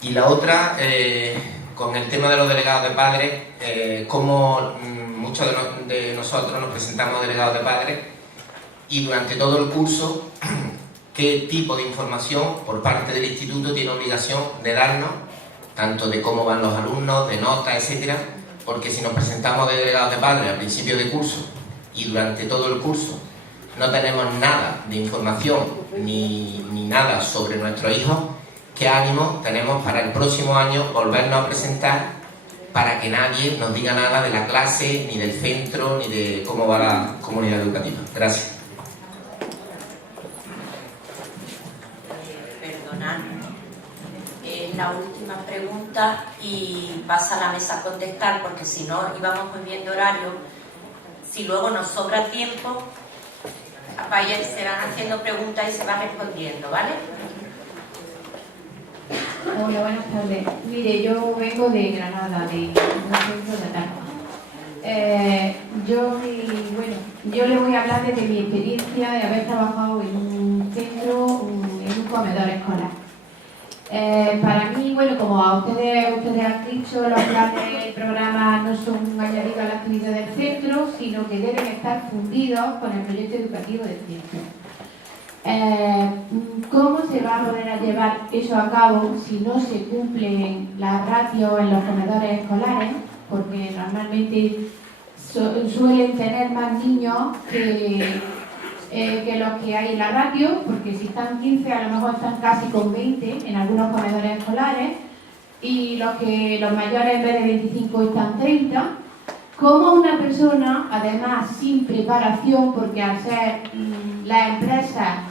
Y la otra, con el tema de los delegados de padres, como muchos de nosotros nos presentamos delegados de padres y durante todo el curso qué tipo de información por parte del instituto tiene obligación de darnos, tanto de cómo van los alumnos, de notas, etcétera, porque si nos presentamos de delegados de padres al principio de curso y durante todo el curso no tenemos nada de información ni nada sobre nuestros hijos, ¿qué ánimo tenemos para el próximo año volvernos a presentar para que nadie nos diga nada de la clase, ni del centro, ni de cómo va la comunidad educativa? Gracias. La última pregunta y pasa a la mesa a contestar, porque si no íbamos muy bien de horario. Si luego nos sobra tiempo, se van haciendo preguntas y se va respondiendo, ¿vale? Hola, buenas tardes. Mire, yo vengo de Granada, de un centro de Atarco. Yo le voy a hablar desde mi experiencia de haber trabajado en un centro, en un comedor escolar. Para mí, bueno, como a ustedes han dicho, los planes del programa no son un añadido a la actividad del centro, sino que deben estar fundidos con el proyecto educativo del centro. ¿Cómo se va a poder llevar eso a cabo si no se cumplen las ratios en los comedores escolares? Porque normalmente suelen tener más niños que los que hay en la ratio, porque si están 15 a lo mejor están casi con 20 en algunos comedores escolares, y los mayores en vez de 25 están 30. ¿Cómo una persona, además sin preparación, porque al ser las empresas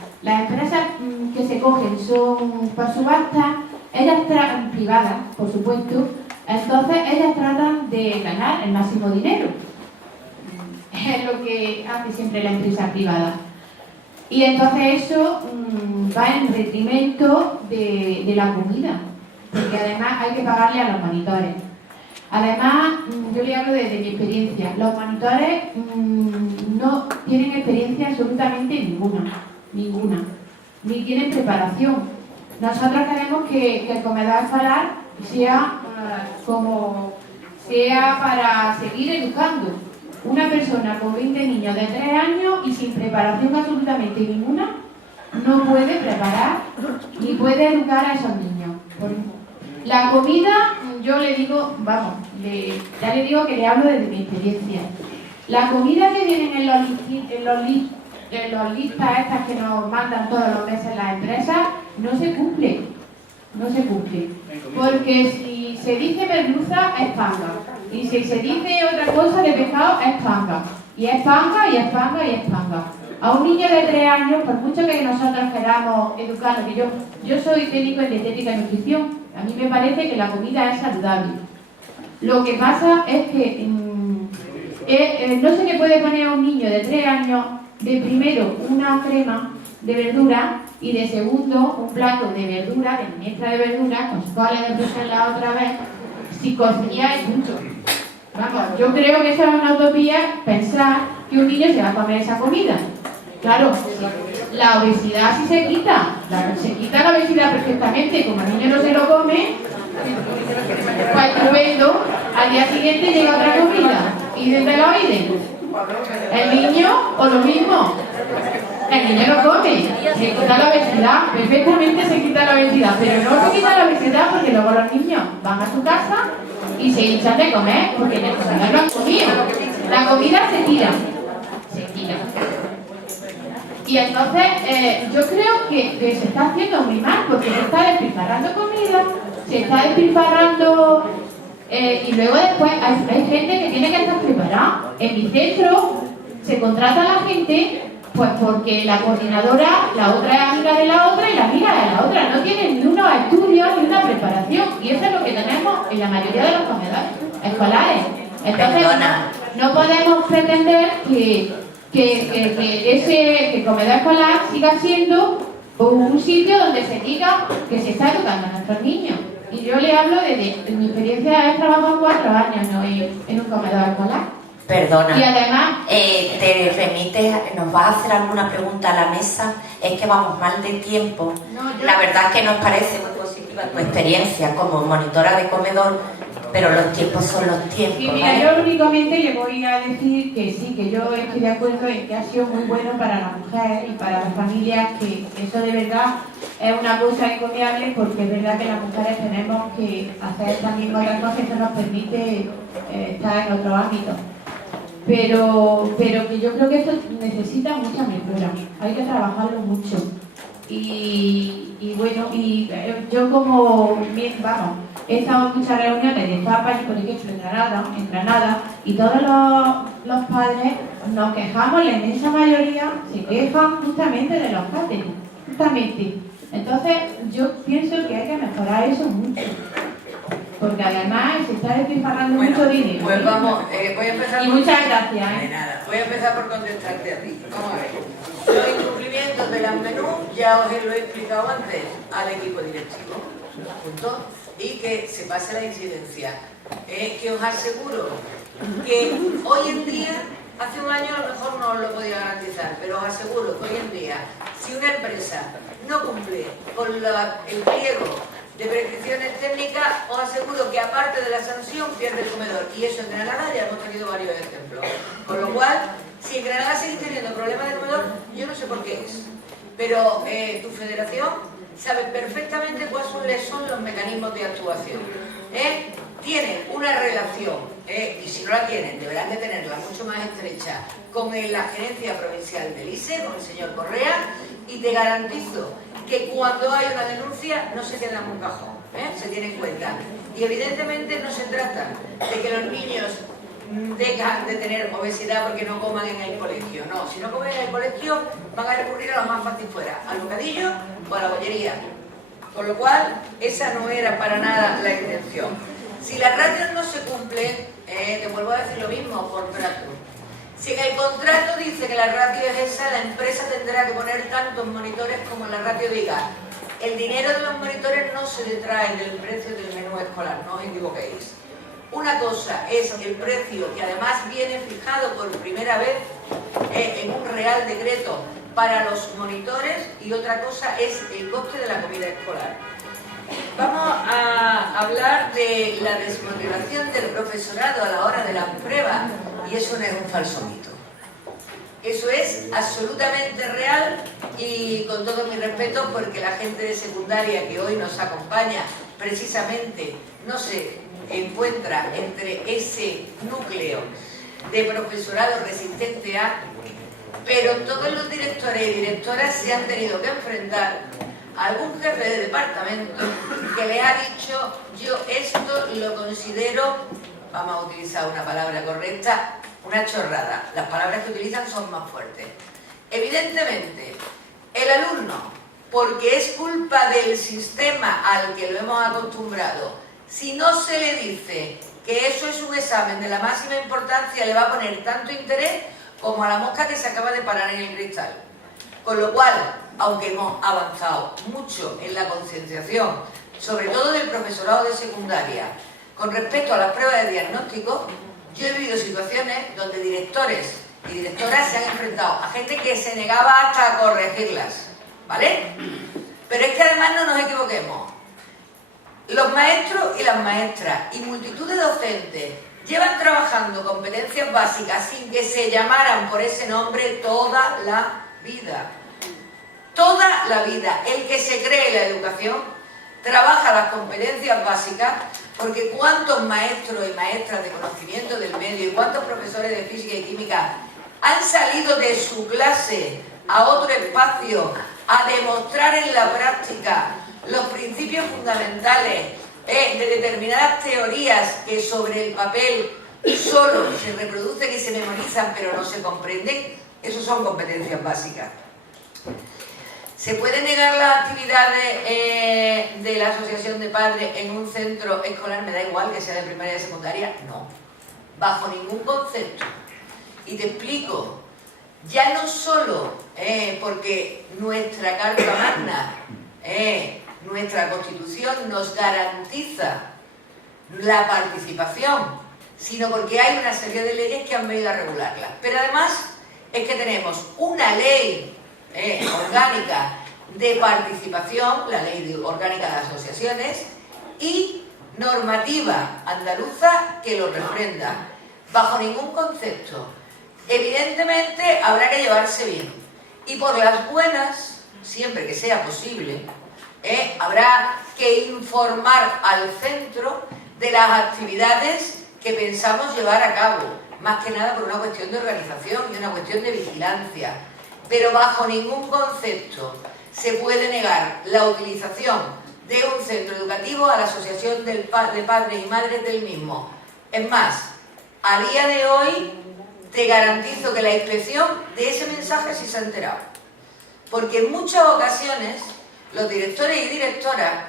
que se cogen son por subasta, ellas privadas, por supuesto, entonces ellas tratan de ganar el máximo dinero. Es lo que hace siempre la empresa privada. Y entonces eso va en detrimento de la comida, porque además hay que pagarle a los monitores. Además, yo le hablo desde mi experiencia. Los monitores no tienen experiencia absolutamente ninguna, ni tienen preparación. Nosotros queremos que el comedor escolar sea para seguir educando. Una persona con 20 niños de 3 años y sin preparación absolutamente ninguna no puede preparar ni puede educar a esos niños. La comida, yo le digo, ya le digo que le hablo desde mi experiencia. La comida que vienen en los listas estas que nos mandan todos los meses las empresas, no se cumple. Porque si se dice merluza, es panga. Y si se dice otra cosa de pescado, es panga. Y es panga, y es panga, y es panga. A un niño de 3 años, por mucho que nosotros queramos educarlo, que yo soy técnico en dietética y nutrición, a mí me parece que la comida es saludable. Lo que pasa es que no se le puede poner a un niño de 3 años, de primero, una crema de verdura y de segundo, un plato de verdura, de ministra de verdura, con su cola de Bruselas otra vez, sin cocinilla y punto. Vamos, yo creo que eso es una utopía, pensar que un niño se va a comer esa comida. Claro, la obesidad sí se quita la obesidad perfectamente, como el niño no se lo come, pues estupendo, al día siguiente llega otra comida y desde la oíden. El niño, o lo mismo, el niño lo come, se quita la obesidad, perfectamente se quita la obesidad, pero no se quita la obesidad porque luego los niños van a su casa y se hinchan de comer, porque la comida no han comido. La comida se tira. Y entonces yo creo que se está haciendo muy mal, porque se está despilfarrando comida, se está despilfarrando y luego después hay gente que tiene que estar preparada. En mi centro se contrata a la gente pues porque la coordinadora, la otra es amiga de la otra y la amiga de la otra. No tienen ni unos estudios ni una preparación, y eso es lo que tenemos en la mayoría de los comedores escolares. Entonces no podemos pretender que el comedor escolar siga siendo un sitio donde se diga que se está educando a nuestros niños. Y yo le hablo de mi experiencia, he trabajado 4 años en un comedor escolar. Perdona, y además, te remites, ¿nos vas a hacer alguna pregunta a la mesa? Es que vamos mal de tiempo. La verdad es que nos parece muy positiva tu experiencia como monitora de comedor, pero los tiempos son los tiempos. Y mira, yo únicamente le voy a decir que sí, que yo estoy de acuerdo en que ha sido muy bueno para la mujer y para las familias, que eso de verdad es una cosa encomiable, porque es verdad que las mujeres tenemos que hacer también otras cosas que nos permite estar en otro ámbito. Pero que yo creo que esto necesita mucha mejora, hay que trabajarlo mucho. Y bueno, yo como, he estado en muchas reuniones de papas, por ejemplo, en Granada, y todos los padres nos quejamos, la inmensa mayoría se quejan justamente de los catering, justamente. Entonces, yo pienso que hay que mejorar eso mucho, porque además se está despilfarrando mucho dinero. Pues vamos, voy a empezar y muchas gracias. De nada, voy a empezar por contestarte a ti. Vamos a ver. Los incumplimientos de las menús ya os lo he explicado antes al equipo directivo. Punto. Y que se pase la incidencia. Que os aseguro que hoy en día, hace un año a lo mejor no os lo podía garantizar, pero os aseguro que hoy en día, si una empresa no cumple con el pliego de prescripciones técnicas, os aseguro que aparte de la sanción pierde el comedor. Y eso en Granada ya hemos tenido varios ejemplos. Con lo cual, si en Granada seguís teniendo problemas de comedor, yo no sé por qué es. pero tu federación sabe perfectamente cuáles son los mecanismos de actuación. Tienen una relación, y si no la tienen, deberán de tenerla mucho más estrecha, con la gerencia provincial del ISE, con el señor Correa, y te garantizo que cuando hay una denuncia no se queda en un cajón, se tiene en cuenta. Y evidentemente no se trata de que los niños dejan de tener obesidad porque no coman en el colegio, no, si no comen en el colegio van a recurrir a lo más fácil fuera, al bocadillo o a la bollería, con lo cual esa no era para nada la intención. Si las ratios no se cumplen, te vuelvo a decir lo mismo, contrato. Si en el contrato dice que la ratio es esa, la empresa tendrá que poner tantos monitores como la ratio diga. El dinero de los monitores no se detrae del precio del menú escolar, no os equivoquéis. Una cosa es el precio, que además viene fijado por primera vez en un real decreto para los monitores, y otra cosa es el coste de la comida escolar. Vamos a hablar de la desmotivación del profesorado a la hora de las pruebas, y eso no es un falso mito. Eso es absolutamente real, y con todo mi respeto, porque la gente de secundaria que hoy nos acompaña precisamente no se encuentra entre ese núcleo de profesorado resistente a, pero todos los directores y directoras se han tenido que enfrentar a algún jefe de departamento que le ha dicho: yo esto lo considero, vamos a utilizar una palabra correcta, una chorrada. Las palabras que utilizan son más fuertes. Evidentemente, el alumno, porque es culpa del sistema al que lo hemos acostumbrado, si no se le dice que eso es un examen de la máxima importancia, le va a poner tanto interés como a la mosca que se acaba de parar en el cristal. Con lo cual, aunque hemos avanzado mucho en la concienciación, sobre todo del profesorado de secundaria, con respecto a las pruebas de diagnóstico, yo he vivido situaciones donde directores y directoras se han enfrentado a gente que se negaba hasta a corregirlas, ¿vale? Pero es que además no nos equivoquemos. Los maestros y las maestras y multitud de docentes llevan trabajando competencias básicas sin que se llamaran por ese nombre toda la vida. Toda la vida. El que se cree en la educación trabaja las competencias básicas, porque cuántos maestros y maestras de conocimiento del medio y cuántos profesores de física y química han salido de su clase a otro espacio a demostrar en la práctica los principios fundamentales de determinadas teorías que sobre el papel solo se reproducen y se memorizan pero no se comprenden. Esos son competencias básicas. ¿Se puede negar las actividades de la asociación de padres en un centro escolar? Me da igual que sea de primaria y de secundaria. No, bajo ningún concepto. Y te explico. Ya no solo porque nuestra Carta Magna, nuestra Constitución nos garantiza la participación, sino porque hay una serie de leyes que han venido a regularla. Pero además es que tenemos una ley orgánica de participación, la ley orgánica de asociaciones, y normativa andaluza que lo refrenda. Bajo ningún concepto. Evidentemente habrá que llevarse bien. Y por las buenas, siempre que sea posible, habrá que informar al centro de las actividades que pensamos llevar a cabo, más que nada por una cuestión de organización y una cuestión de vigilancia. Pero bajo ningún concepto se puede negar la utilización de un centro educativo a la asociación de padres y madres del mismo. Es más, a día de hoy te garantizo que la inspección de ese mensaje sí se ha enterado. Porque en muchas ocasiones los directores y directoras,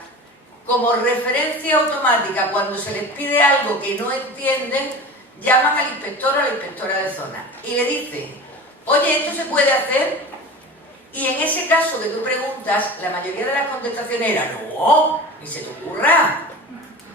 como referencia automática cuando se les pide algo que no entienden, llaman al inspector o a la inspectora de zona y le dicen: oye, ¿esto se puede hacer? Y en ese caso que tú preguntas, la mayoría de las contestaciones era: no, ni se te ocurra.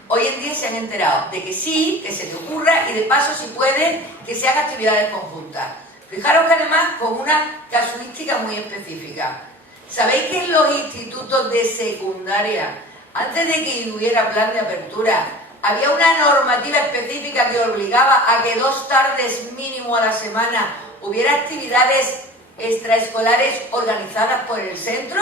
Hoy en día se han enterado de que sí, que se te ocurra, y de paso, si puede, que sean actividades conjuntas. Fijaros que además con una casuística muy específica. ¿Sabéis que en los institutos de secundaria, antes de que hubiera plan de apertura, había una normativa específica que obligaba a que 2 tardes mínimo a la semana hubiera actividades extraescolares organizadas por el centro?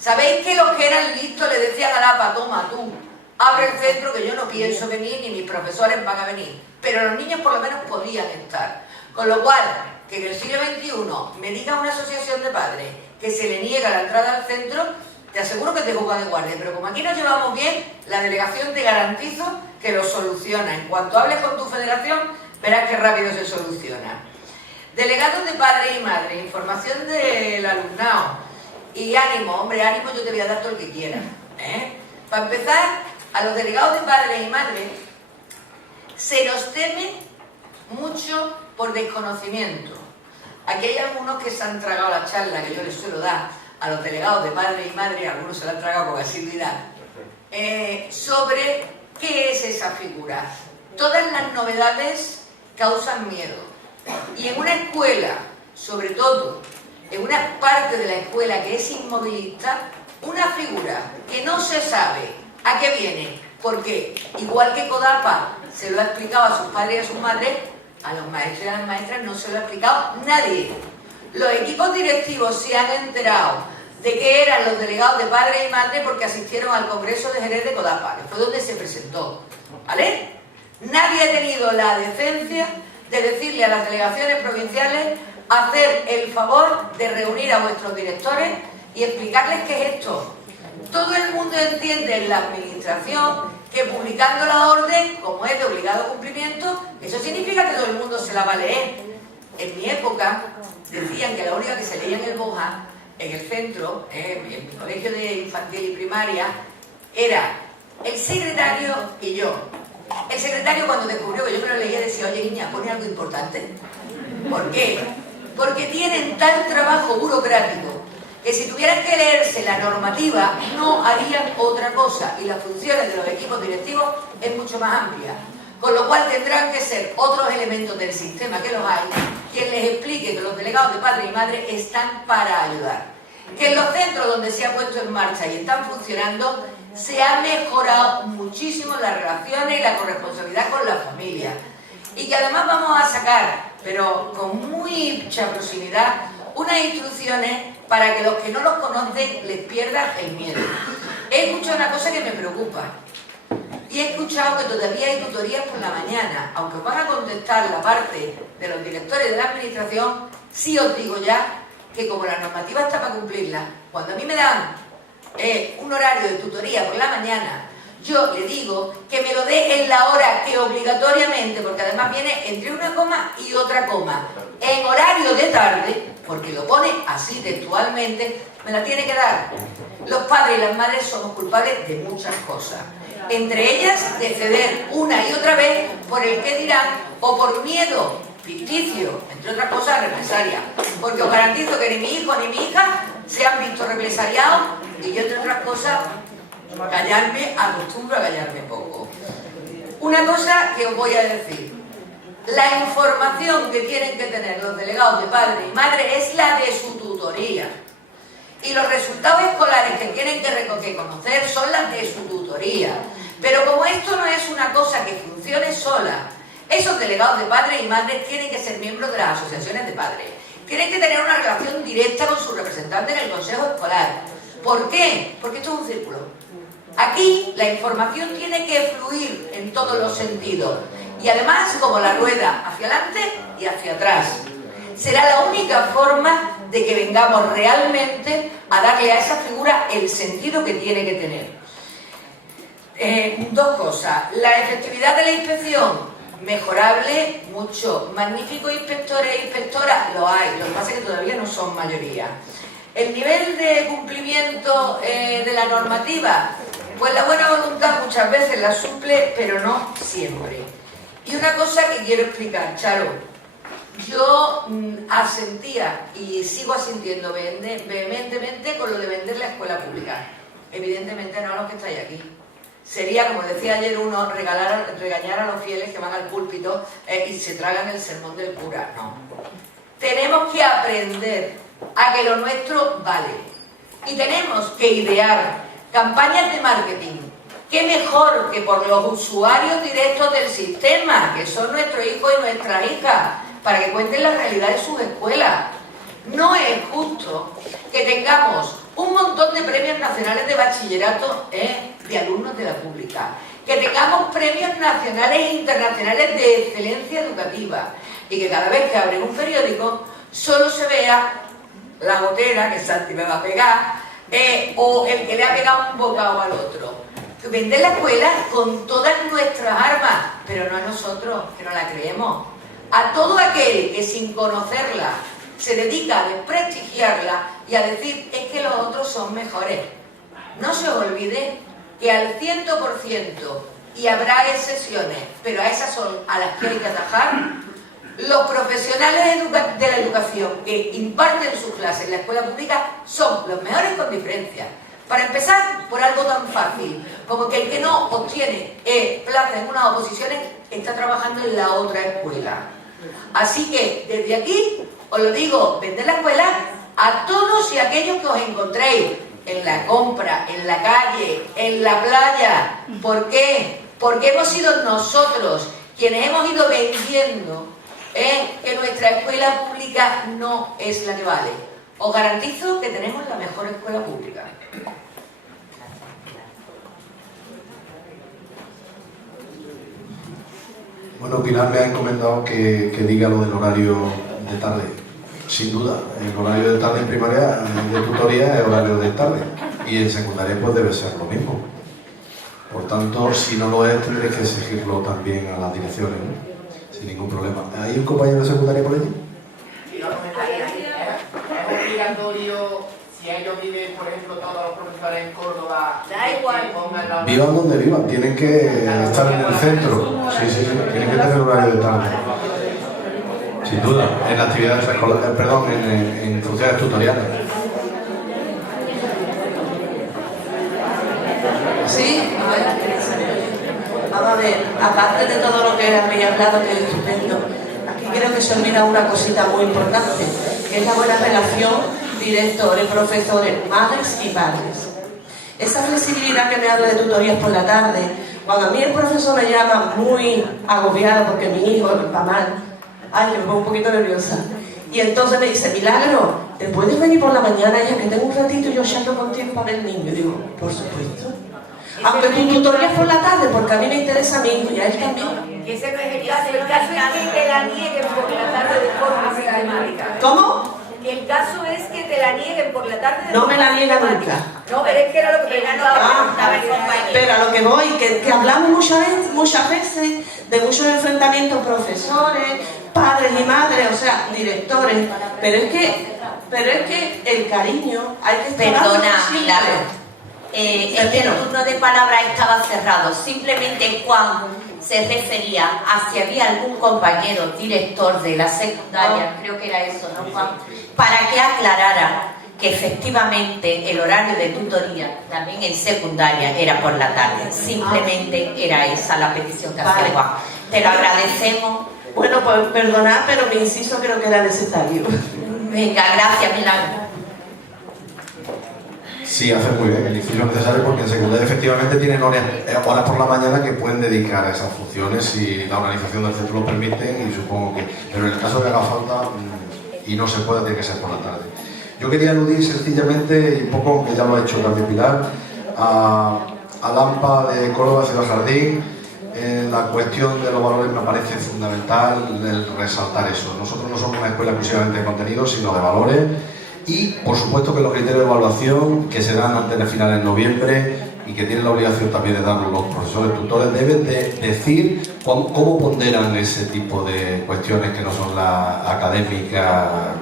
¿Sabéis que los que eran listos le decían a la APA, toma tú, abre el centro que yo no pienso venir ni mis profesores van a venir? Pero los niños por lo menos podían estar. Con lo cual, que en el siglo XXI me diga una asociación de padres que se le niega la entrada al centro, te aseguro que te juzga de guardia. Pero como aquí nos llevamos bien, la delegación te garantizo que lo soluciona. En cuanto hables con tu federación, verás qué rápido se soluciona. Delegados de padres y madres, información del alumnado. Y ánimo, hombre, ánimo, yo te voy a dar todo el que quieras. Para empezar, a los delegados de padres y madres se nos teme mucho por desconocimiento. Aquí hay algunos que se han tragado la charla que yo les suelo dar a los delegados de padres y madres, algunos se la han tragado con asiduidad, sobre qué es esa figura. Todas las novedades causan miedo. Y en una escuela, sobre todo, en una parte de la escuela que es inmovilista, una figura que no se sabe a qué viene, porque igual que CODAPA se lo ha explicado a sus padres y a sus madres, a los maestros y a las maestras no se lo ha explicado nadie. Los equipos directivos se han enterado de que eran los delegados de padres y madres porque asistieron al Congreso de Jerez de CODAPA, que fue donde se presentó, ¿vale? Nadie ha tenido la decencia de decirle a las delegaciones provinciales hacer el favor de reunir a vuestros directores y explicarles qué es esto. Todo el mundo entiende en la administración que publicando la orden, como es de obligado cumplimiento, eso significa que todo el mundo se la va a leer. En mi época decían que la única que se leía en el Boja, en el centro, en mi colegio de infantil y primaria, era el secretario y yo. El secretario, cuando descubrió que yo me lo leía, decía, oye niña, pone algo importante. ¿Por qué? Porque tienen tal trabajo burocrático que si tuvieran que leerse la normativa no harían otra cosa, y las funciones de los equipos directivos es mucho más amplia, con lo cual tendrán que ser otros elementos del sistema, que los hay, quien les explique que los delegados de padres y madres están para ayudar, que en los centros donde se ha puesto en marcha y están funcionando se ha mejorado muchísimo las relaciones y la corresponsabilidad con la familia, y que además vamos a sacar, pero con mucha proximidad, unas instrucciones para que los que no los conocen les pierdan el miedo. He escuchado una cosa que me preocupa, y he escuchado que todavía hay tutorías por la mañana. Aunque os van a contestar la parte de los directores de la administración, sí os digo ya que como la normativa está para cumplirla, cuando a mí me dan un horario de tutoría por la mañana, yo le digo que me lo dé en la hora que obligatoriamente, porque además viene entre una coma y otra coma, en horario de tarde, porque lo pone así textualmente, me la tiene que dar. Los padres y las madres somos culpables de muchas cosas, entre ellas de ceder una y otra vez por el qué dirán o por miedo ficticio, entre otras cosas represalia, porque os garantizo que ni mi hijo ni mi hija se han visto represaliados, y yo entre otras cosas acostumbro a callarme poco. Una cosa que os voy a decir: la información que tienen que tener los delegados de padres y madres es la de su tutoría, y los resultados escolares que tienen que conocer son las de su tutoría. Pero como esto no es una cosa que funcione sola, esos delegados de padres y madres tienen que ser miembros de las asociaciones de padres, tienen que tener una relación directa con su representante en el consejo escolar. ¿Por qué? Porque esto es un círculo. Aquí la información tiene que fluir en todos los sentidos, y además como la rueda, hacia adelante y hacia atrás. Será la única forma de que vengamos realmente a darle a esa figura el sentido que tiene que tener. Dos cosas: la efectividad de la inspección, mejorable, mucho. Magníficos inspectores e inspectoras, lo hay, lo que pasa es que todavía no son mayoría. El nivel de cumplimiento de la normativa, pues la buena voluntad muchas veces la suple, pero no siempre. Y una cosa que quiero explicar, Charo, yo asentía y sigo asintiendo vehementemente con lo de vender la escuela pública. Evidentemente no a los que estáis aquí. Sería, como decía ayer uno, regañar a los fieles que van al púlpito y se tragan el sermón del cura. No. Tenemos que aprender a que lo nuestro vale. Y tenemos que idear campañas de marketing. ¿Qué mejor que por los usuarios directos del sistema, que son nuestros hijos y nuestras hijas, para que cuenten la realidad de sus escuelas? No injusto que tengamos un montón de premios nacionales de bachillerato de alumnos de la pública, que tengamos premios nacionales e internacionales de excelencia educativa y que cada vez que abren un periódico solo se vea la gotera que Santi me va a pegar o el que le ha pegado un bocado al otro. Vender la escuela con todas nuestras armas, pero no a nosotros, que no la creemos. A todo aquel que sin conocerla se dedica a desprestigiarla y a decir es que los otros son mejores. No se os olvide que al 100%, y habrá excepciones, pero a esas son a las que hay que atajar, los profesionales de la educación que imparten sus clases en la escuela pública son los mejores con diferencia. Para empezar, por algo tan fácil como que el que no obtiene plaza en unas oposiciones está trabajando en la otra escuela. Así que, desde aquí, os lo digo, vender la escuela a todos y aquellos que os encontréis en la compra, en la calle, en la playa. ¿Por qué? Porque hemos sido nosotros quienes hemos ido vendiendo que nuestra escuela pública no es la que vale. Os garantizo que tenemos la mejor escuela pública. Bueno, Pilar me ha encomendado que diga lo del horario de tarde. Sin duda, el horario de tarde en primaria de tutoría es horario de tarde y en secundaria pues debe ser lo mismo. Por tanto, si no lo es, tendréis que exigirlo también a las direcciones, ¿no? Sin ningún problema. ¿Hay un compañero de secundaria por allí? Sí, lo comentaría. Es obligatorio, si ellos viven, por ejemplo, todos los profesores en Córdoba, da igual. Vivan donde vivan, tienen que estar en el centro. Sí, tienen que tener horario de tarde. Sin duda, en actividades escolares, perdón, en funciones tutoriales. Sí, vamos a ver, aparte de todo lo que habéis hablado, que es estupendo, aquí creo que se olvida una cosita muy importante, que es la buena relación directores, profesores, madres y padres. Esa flexibilidad que me habla de tutorías por la tarde, cuando a mí el profesor me llama muy agobiado porque mi hijo va mal, ay, yo me pongo un poquito nerviosa, y entonces me dice, Milagro, ¿te puedes venir por la mañana, ya que tengo un ratito y yo charlo contigo para ver el niño? Y digo, por supuesto. Aunque tu tutoría es por la tarde, porque a mí me interesa a mi hijo y a él también. Que ese no es el caso es que te la nieguen por la tarde de forma sistemática. ¿Cómo? El caso es que te la nieguen por la tarde de no me la niega nunca. No, pero es que era lo que preguntaba. Pero a lo que voy, que hablamos muchas veces de muchos enfrentamientos profesores, padres y madres, o sea, directores, pero es que el cariño hay que estar. Perdona, Milagro. Es que el turno de palabra estaba cerrado. Simplemente Juan se refería a si había algún compañero director de la secundaria, creo que era eso, ¿no, Juan? Para que aclarara que efectivamente el horario de tutoría también en secundaria era por la tarde. Simplemente era esa la petición que hacía Juan. Te lo agradecemos. Bueno, pues perdonad, pero mi inciso creo que era necesario. Venga, gracias, Milagro. Sí, hace muy bien, el inciso es necesario porque en secundaria efectivamente tienen horas por la mañana que pueden dedicar a esas funciones si la organización del centro lo permite y supongo que... Pero en el caso que haga falta y no se pueda, tiene que ser por la tarde. Yo quería aludir sencillamente, y un poco, aunque ya lo ha hecho también Pilar, a AMPA de Córdoba Ciudad Jardín. La cuestión de los valores me parece fundamental el resaltar eso. Nosotros no somos una escuela exclusivamente de contenidos, sino de valores. Y, por supuesto, que los criterios de evaluación que se dan antes de finales de noviembre y que tienen la obligación también de darlos los profesores tutores deben de decir cómo ponderan ese tipo de cuestiones que no son la académica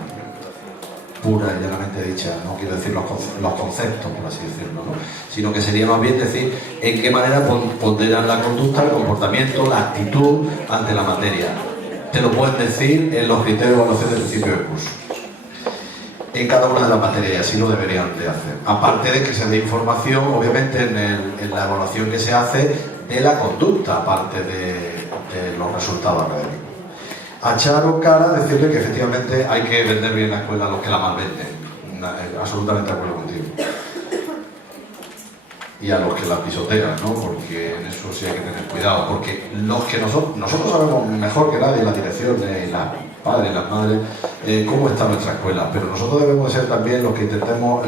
pura y llanamente dicha, no quiero decir los conceptos, por así decirlo, ¿no? Sino que sería más bien decir en qué manera ponderan la conducta, el comportamiento, la actitud ante la materia. Te lo pueden decir en los criterios de evaluación del principio de curso. En cada una de las materias, y así lo deberían de hacer. Aparte de que se dé información, obviamente, en la evaluación que se hace de la conducta, aparte de los resultados académicos. A Charo Cara decirle que efectivamente hay que vender bien la escuela a los que la malvenden. Absolutamente de acuerdo contigo. Y a los que la pisotean, ¿no? Porque en eso sí hay que tener cuidado. Porque los que nosotros sabemos mejor que nadie, la dirección y la padres y las madres, cómo está nuestra escuela. Pero nosotros debemos ser también los que intentemos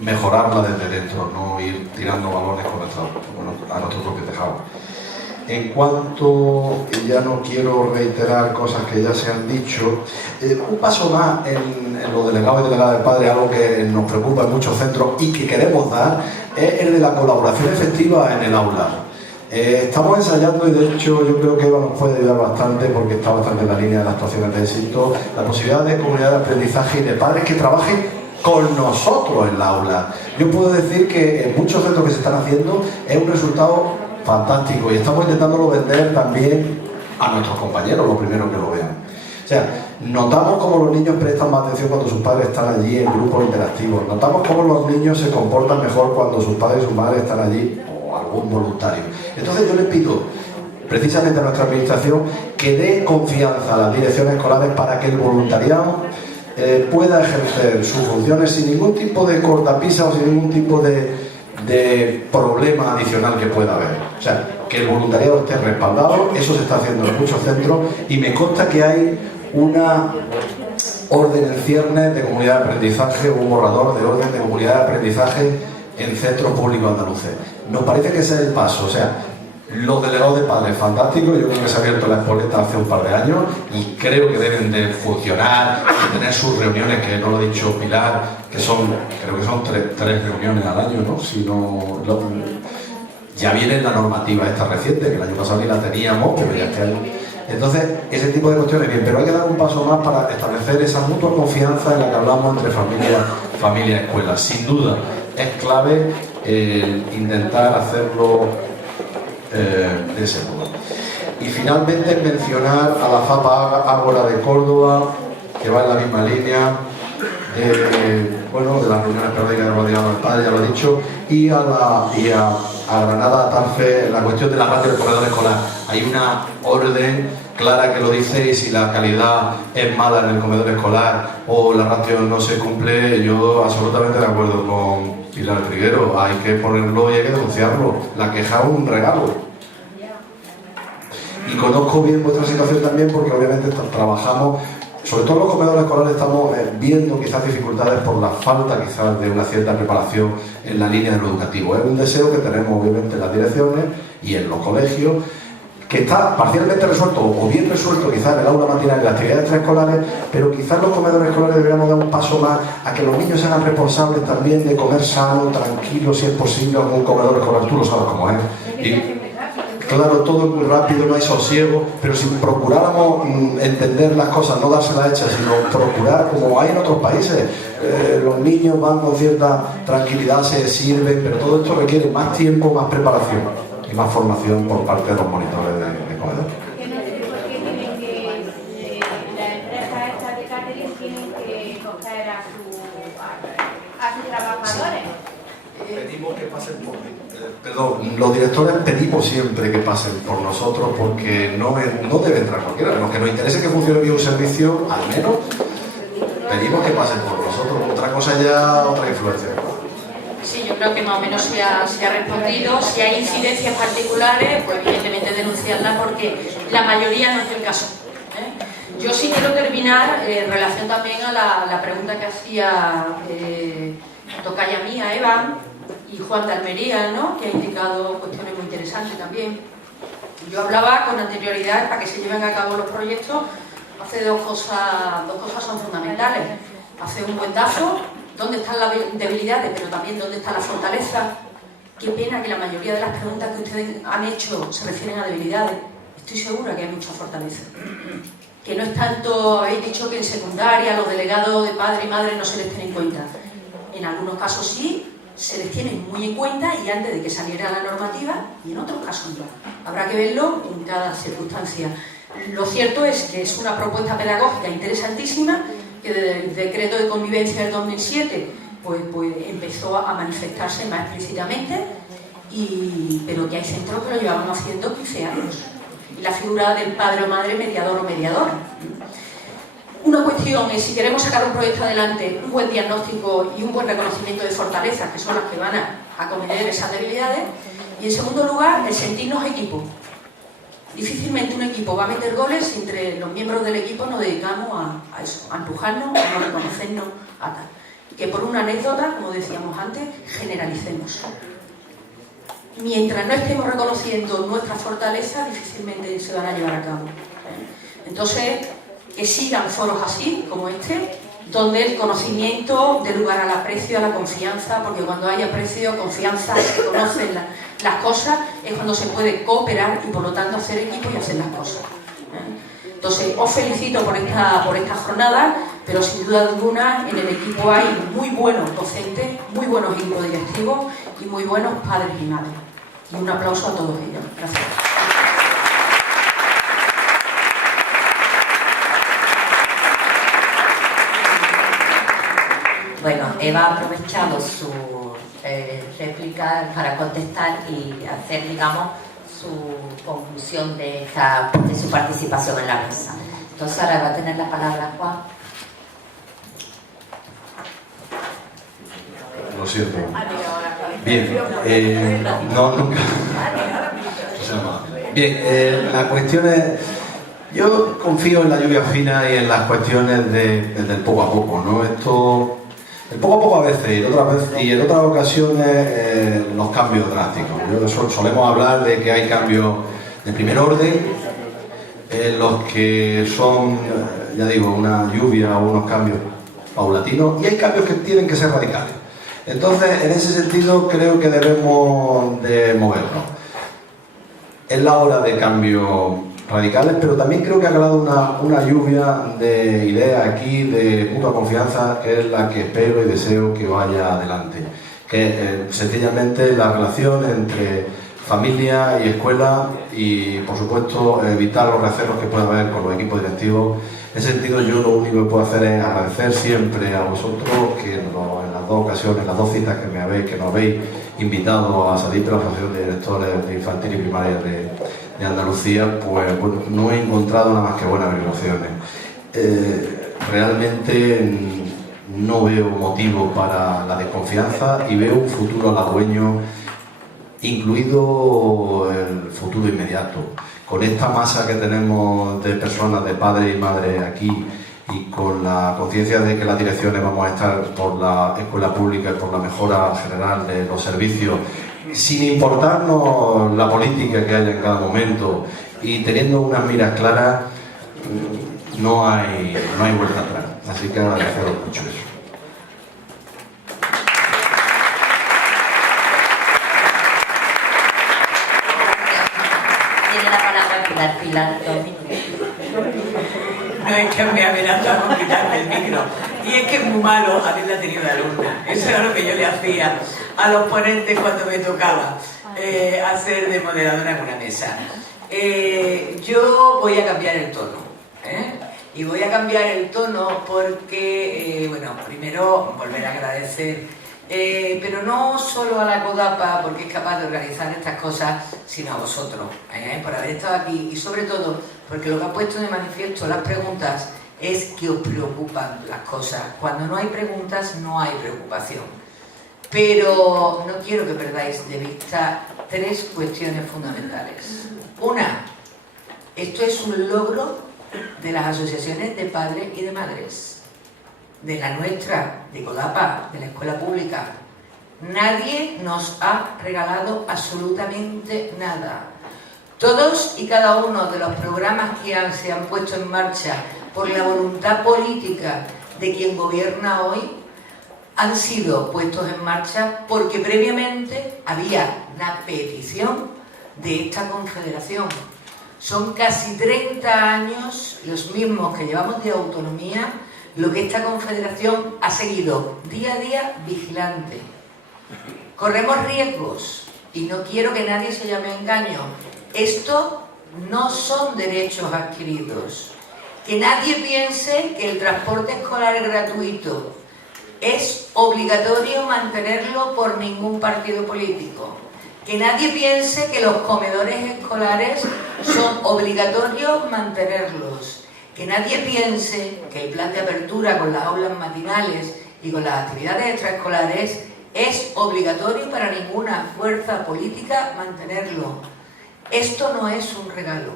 mejorarla desde dentro, no ir tirando balones a nuestro propio tejado. En cuanto, y ya no quiero reiterar cosas que ya se han dicho, un paso más en los delegados y delegadas de padres, algo que nos preocupa en muchos centros y que queremos dar, es el de la colaboración efectiva en el aula. Estamos ensayando, y de hecho yo creo que Eva nos puede ayudar bastante porque está bastante en la línea de las actuaciones de éxito, la posibilidad de comunidad de aprendizaje y de padres que trabajen con nosotros en el aula. Yo puedo decir que en muchos centros que se están haciendo es un resultado fantástico y estamos intentándolo vender también a nuestros compañeros, lo primero que lo vean. O sea, notamos cómo los niños prestan más atención cuando sus padres están allí en grupos interactivos, notamos cómo los niños se comportan mejor cuando sus padres y sus madres están allí, o algún voluntario. Entonces yo les pido precisamente a nuestra administración que dé confianza a las direcciones escolares para que el voluntariado pueda ejercer sus funciones sin ningún tipo de cortapisa o sin ningún tipo de problema adicional que pueda haber. O sea, que el voluntariado esté respaldado, eso se está haciendo en muchos centros y me consta que hay una orden en ciernes de comunidad de aprendizaje, un borrador de orden de comunidad de aprendizaje en centros públicos andaluces. Nos parece que ese es el paso, o sea, los delegados de padres, fantásticos, yo creo que se ha abierto la espoleta hace un par de años y creo que deben de funcionar y tener sus reuniones, que no lo ha dicho Pilar, que son, creo que son tres reuniones al año, ¿no? Si no, ya viene la normativa esta reciente, que el año pasado ni la teníamos, pero ya este año. Entonces, ese tipo de cuestiones bien, pero hay que dar un paso más para establecer esa mutua confianza en la que hablamos entre familia y escuela. Sin duda, es clave intentar hacerlo de ese modo. Y finalmente mencionar a la FAPA Ágora de Córdoba, que va en la misma línea de las reuniones periódicas de Rodeado del Padre, ya lo he dicho, y a Granada Tarfe, la cuestión de la ratio del comedor escolar. Hay una orden clara que lo dice, y si la calidad es mala en el comedor escolar o la ratio no se cumple, yo absolutamente de acuerdo con Pilar Triguero, hay que ponerlo y hay que denunciarlo. La queja es un regalo. Y conozco bien vuestra situación también porque obviamente trabajamos, sobre todo en los comedores escolares estamos viendo quizás dificultades por la falta quizás de una cierta preparación en la línea de lo educativo. Es un deseo que tenemos obviamente en las direcciones y en los colegios, que está parcialmente resuelto o bien resuelto quizás en el aula matinal y las actividades extraescolares, pero quizás los comedores escolares deberíamos dar un paso más a que los niños sean responsables también de comer sano, tranquilo, si es posible, en un comedor escolar. Tú lo sabes cómo es. Claro, todo es muy rápido, no hay sosiego, pero si procuráramos entender las cosas, no dárselas hechas, sino procurar, como hay en otros países, los niños van con cierta tranquilidad, se sirven, pero todo esto requiere más tiempo, más preparación y más formación por parte de los monitores de comedor. Las empresas estas de catering tienen que coger a sus trabajadores. Pedimos que pasen por los directores pedimos siempre que pasen por nosotros porque no debe entrar cualquiera. Los que nos interese que funcione bien un servicio, al menos pedimos que pasen por nosotros. Otra cosa ya, otra influencia. Sí, yo creo que más o menos se ha respondido. Si hay incidencias particulares, pues evidentemente denunciarlas porque la mayoría no es el caso. Yo sí quiero terminar en relación también a la pregunta que hacía tocaya mía, Eva, y Juan de Almería, ¿no?, que ha indicado cuestiones muy interesantes también. Yo hablaba con anterioridad, para que se lleven a cabo los proyectos, hace dos cosas son fundamentales. Hacer un buen dazo, dónde están las debilidades, pero también dónde está la fortaleza. Qué pena que la mayoría de las preguntas que ustedes han hecho se refieren a debilidades. Estoy segura que hay mucha fortaleza. Que no es tanto, habéis dicho que en secundaria los delegados de padre y madre no se les tiene en cuenta. En algunos casos sí, se les tiene muy en cuenta y antes de que saliera la normativa, y en otros casos no. Habrá que verlo en cada circunstancia. Lo cierto es que es una propuesta pedagógica interesantísima que desde el decreto de convivencia del 2007 pues empezó a manifestarse más explícitamente, pero que hay centros que lo llevaban haciendo 15 años. Y la figura del padre o madre mediador o mediadora. Una cuestión es, si queremos sacar un proyecto adelante, un buen diagnóstico y un buen reconocimiento de fortalezas, que son las que van a acometer esas debilidades, y en segundo lugar, el sentirnos equipo. Difícilmente un equipo va a meter goles si entre los miembros del equipo nos dedicamos a eso, a empujarnos, a no reconocernos, a tal. Que por una anécdota, como decíamos antes, generalicemos. Mientras no estemos reconociendo nuestras fortalezas, difícilmente se van a llevar a cabo. Entonces, que sigan foros así, como este, donde el conocimiento dé lugar al aprecio, a la confianza, porque cuando hay aprecio, confianza, se conocen las cosas, es cuando se puede cooperar y por lo tanto hacer equipo y hacer las cosas. Entonces, os felicito por esta jornada, pero sin duda alguna en el equipo hay muy buenos docentes, muy buenos equipos directivos y muy buenos padres y madres. Y un aplauso a todos ellos. Gracias. Bueno, Eva ha aprovechado su réplica para contestar y hacer, digamos, su conclusión de su participación en la mesa. Entonces ahora va a tener la palabra Juan. Lo siento. Bien, no, nunca. Bien, la cuestión es, yo confío en la lluvia fina y en las cuestiones del poco a poco, ¿no? Esto, el poco a poco a veces y en otras ocasiones los cambios drásticos. Solemos hablar de que hay cambios de primer orden, los que son, ya digo, una lluvia o unos cambios paulatinos, y hay cambios que tienen que ser radicales. Entonces, en ese sentido, creo que debemos de movernos. Es la hora de cambios radicales, pero también creo que ha calado una lluvia de ideas aquí, de mutua confianza, que es la que espero y deseo que vaya adelante. Que sencillamente la relación entre familia y escuela y, por supuesto, evitar los recelos que pueda haber con los equipos directivos. En ese sentido, yo lo único que puedo hacer es agradecer siempre a vosotros que en las dos ocasiones, las dos citas que nos habéis invitado a salir de la Asociación de Directores de Infantil y Primaria de Andalucía, pues bueno, no he encontrado nada más que buenas vibraciones. Realmente no veo motivo para la desconfianza y veo un futuro halagüeño, incluido el futuro inmediato. Con esta masa que tenemos de personas, de padres y madres aquí, y con la conciencia de que las direcciones vamos a estar por la escuela pública y por la mejora general de los servicios, sin importarnos la política que haya en cada momento y teniendo unas miras claras, no hay vuelta atrás. Así que agradeceros mucho eso. Tiene la palabra Pilar, 2 minutos. No es que me amenazaba con quitarme el micro. Y es que es muy malo haberla tenido de alumna. Eso era lo que yo le hacía a los ponentes cuando me tocaba hacer de moderadora en una mesa. Yo voy a cambiar el tono. Y voy a cambiar el tono porque, bueno, primero volver a agradecer, pero no solo a la CODAPA, porque es capaz de organizar estas cosas, sino a vosotros, por haber estado aquí y sobre todo porque lo que ha puesto de manifiesto las preguntas es que os preocupan las cosas. Cuando no hay preguntas, no hay preocupación. Pero no quiero que perdáis de vista 3 cuestiones fundamentales. Una, esto es un logro de las asociaciones de padres y de madres, de la nuestra, de CODAPA, de la escuela pública. Nadie nos ha regalado absolutamente nada. Todos y cada uno de los programas que se han puesto en marcha por la voluntad política de quien gobierna hoy han sido puestos en marcha porque previamente había una petición de esta confederación. Son casi 30 años los mismos que llevamos de autonomía, lo que esta confederación ha seguido día a día vigilante. Corremos riesgos y no quiero que nadie se llame a engaño. Esto no son derechos adquiridos. Que nadie piense que el transporte escolar es gratuito. Es obligatorio mantenerlo por ningún partido político. Que nadie piense que los comedores escolares son obligatorios mantenerlos. Que nadie piense que el plan de apertura con las aulas matinales y con las actividades extraescolares es obligatorio para ninguna fuerza política mantenerlo. Esto no es un regalo.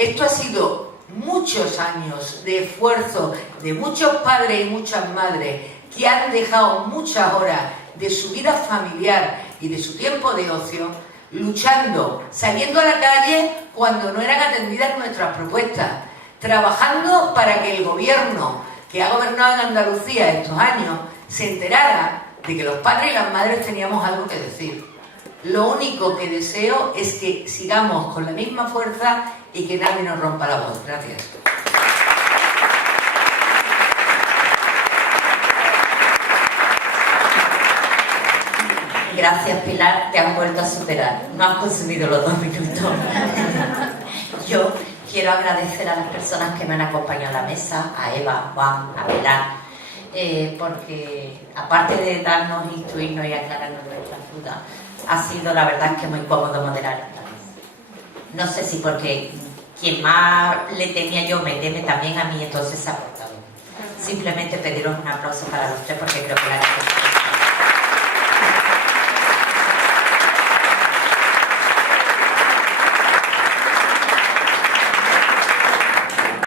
Esto ha sido muchos años de esfuerzo de muchos padres y muchas madres que han dejado muchas horas de su vida familiar y de su tiempo de ocio, luchando, saliendo a la calle cuando no eran atendidas nuestras propuestas, trabajando para que el gobierno que ha gobernado en Andalucía estos años se enterara de que los padres y las madres teníamos algo que decir. Lo único que deseo es que sigamos con la misma fuerza y que nadie nos rompa la voz. Gracias. Gracias, Pilar, te has vuelto a superar. No has consumido los 2 minutos. Yo quiero agradecer a las personas que me han acompañado a la mesa, a Eva, Juan, a Pilar, porque aparte de darnos, instruirnos y aclararnos nuestras dudas, ha sido la verdad que muy cómodo moderar esta mesa. No sé si porque quien más le tenía yo me teme también a mí, entonces se ha portado. Simplemente pediros un aplauso para los tres porque creo que la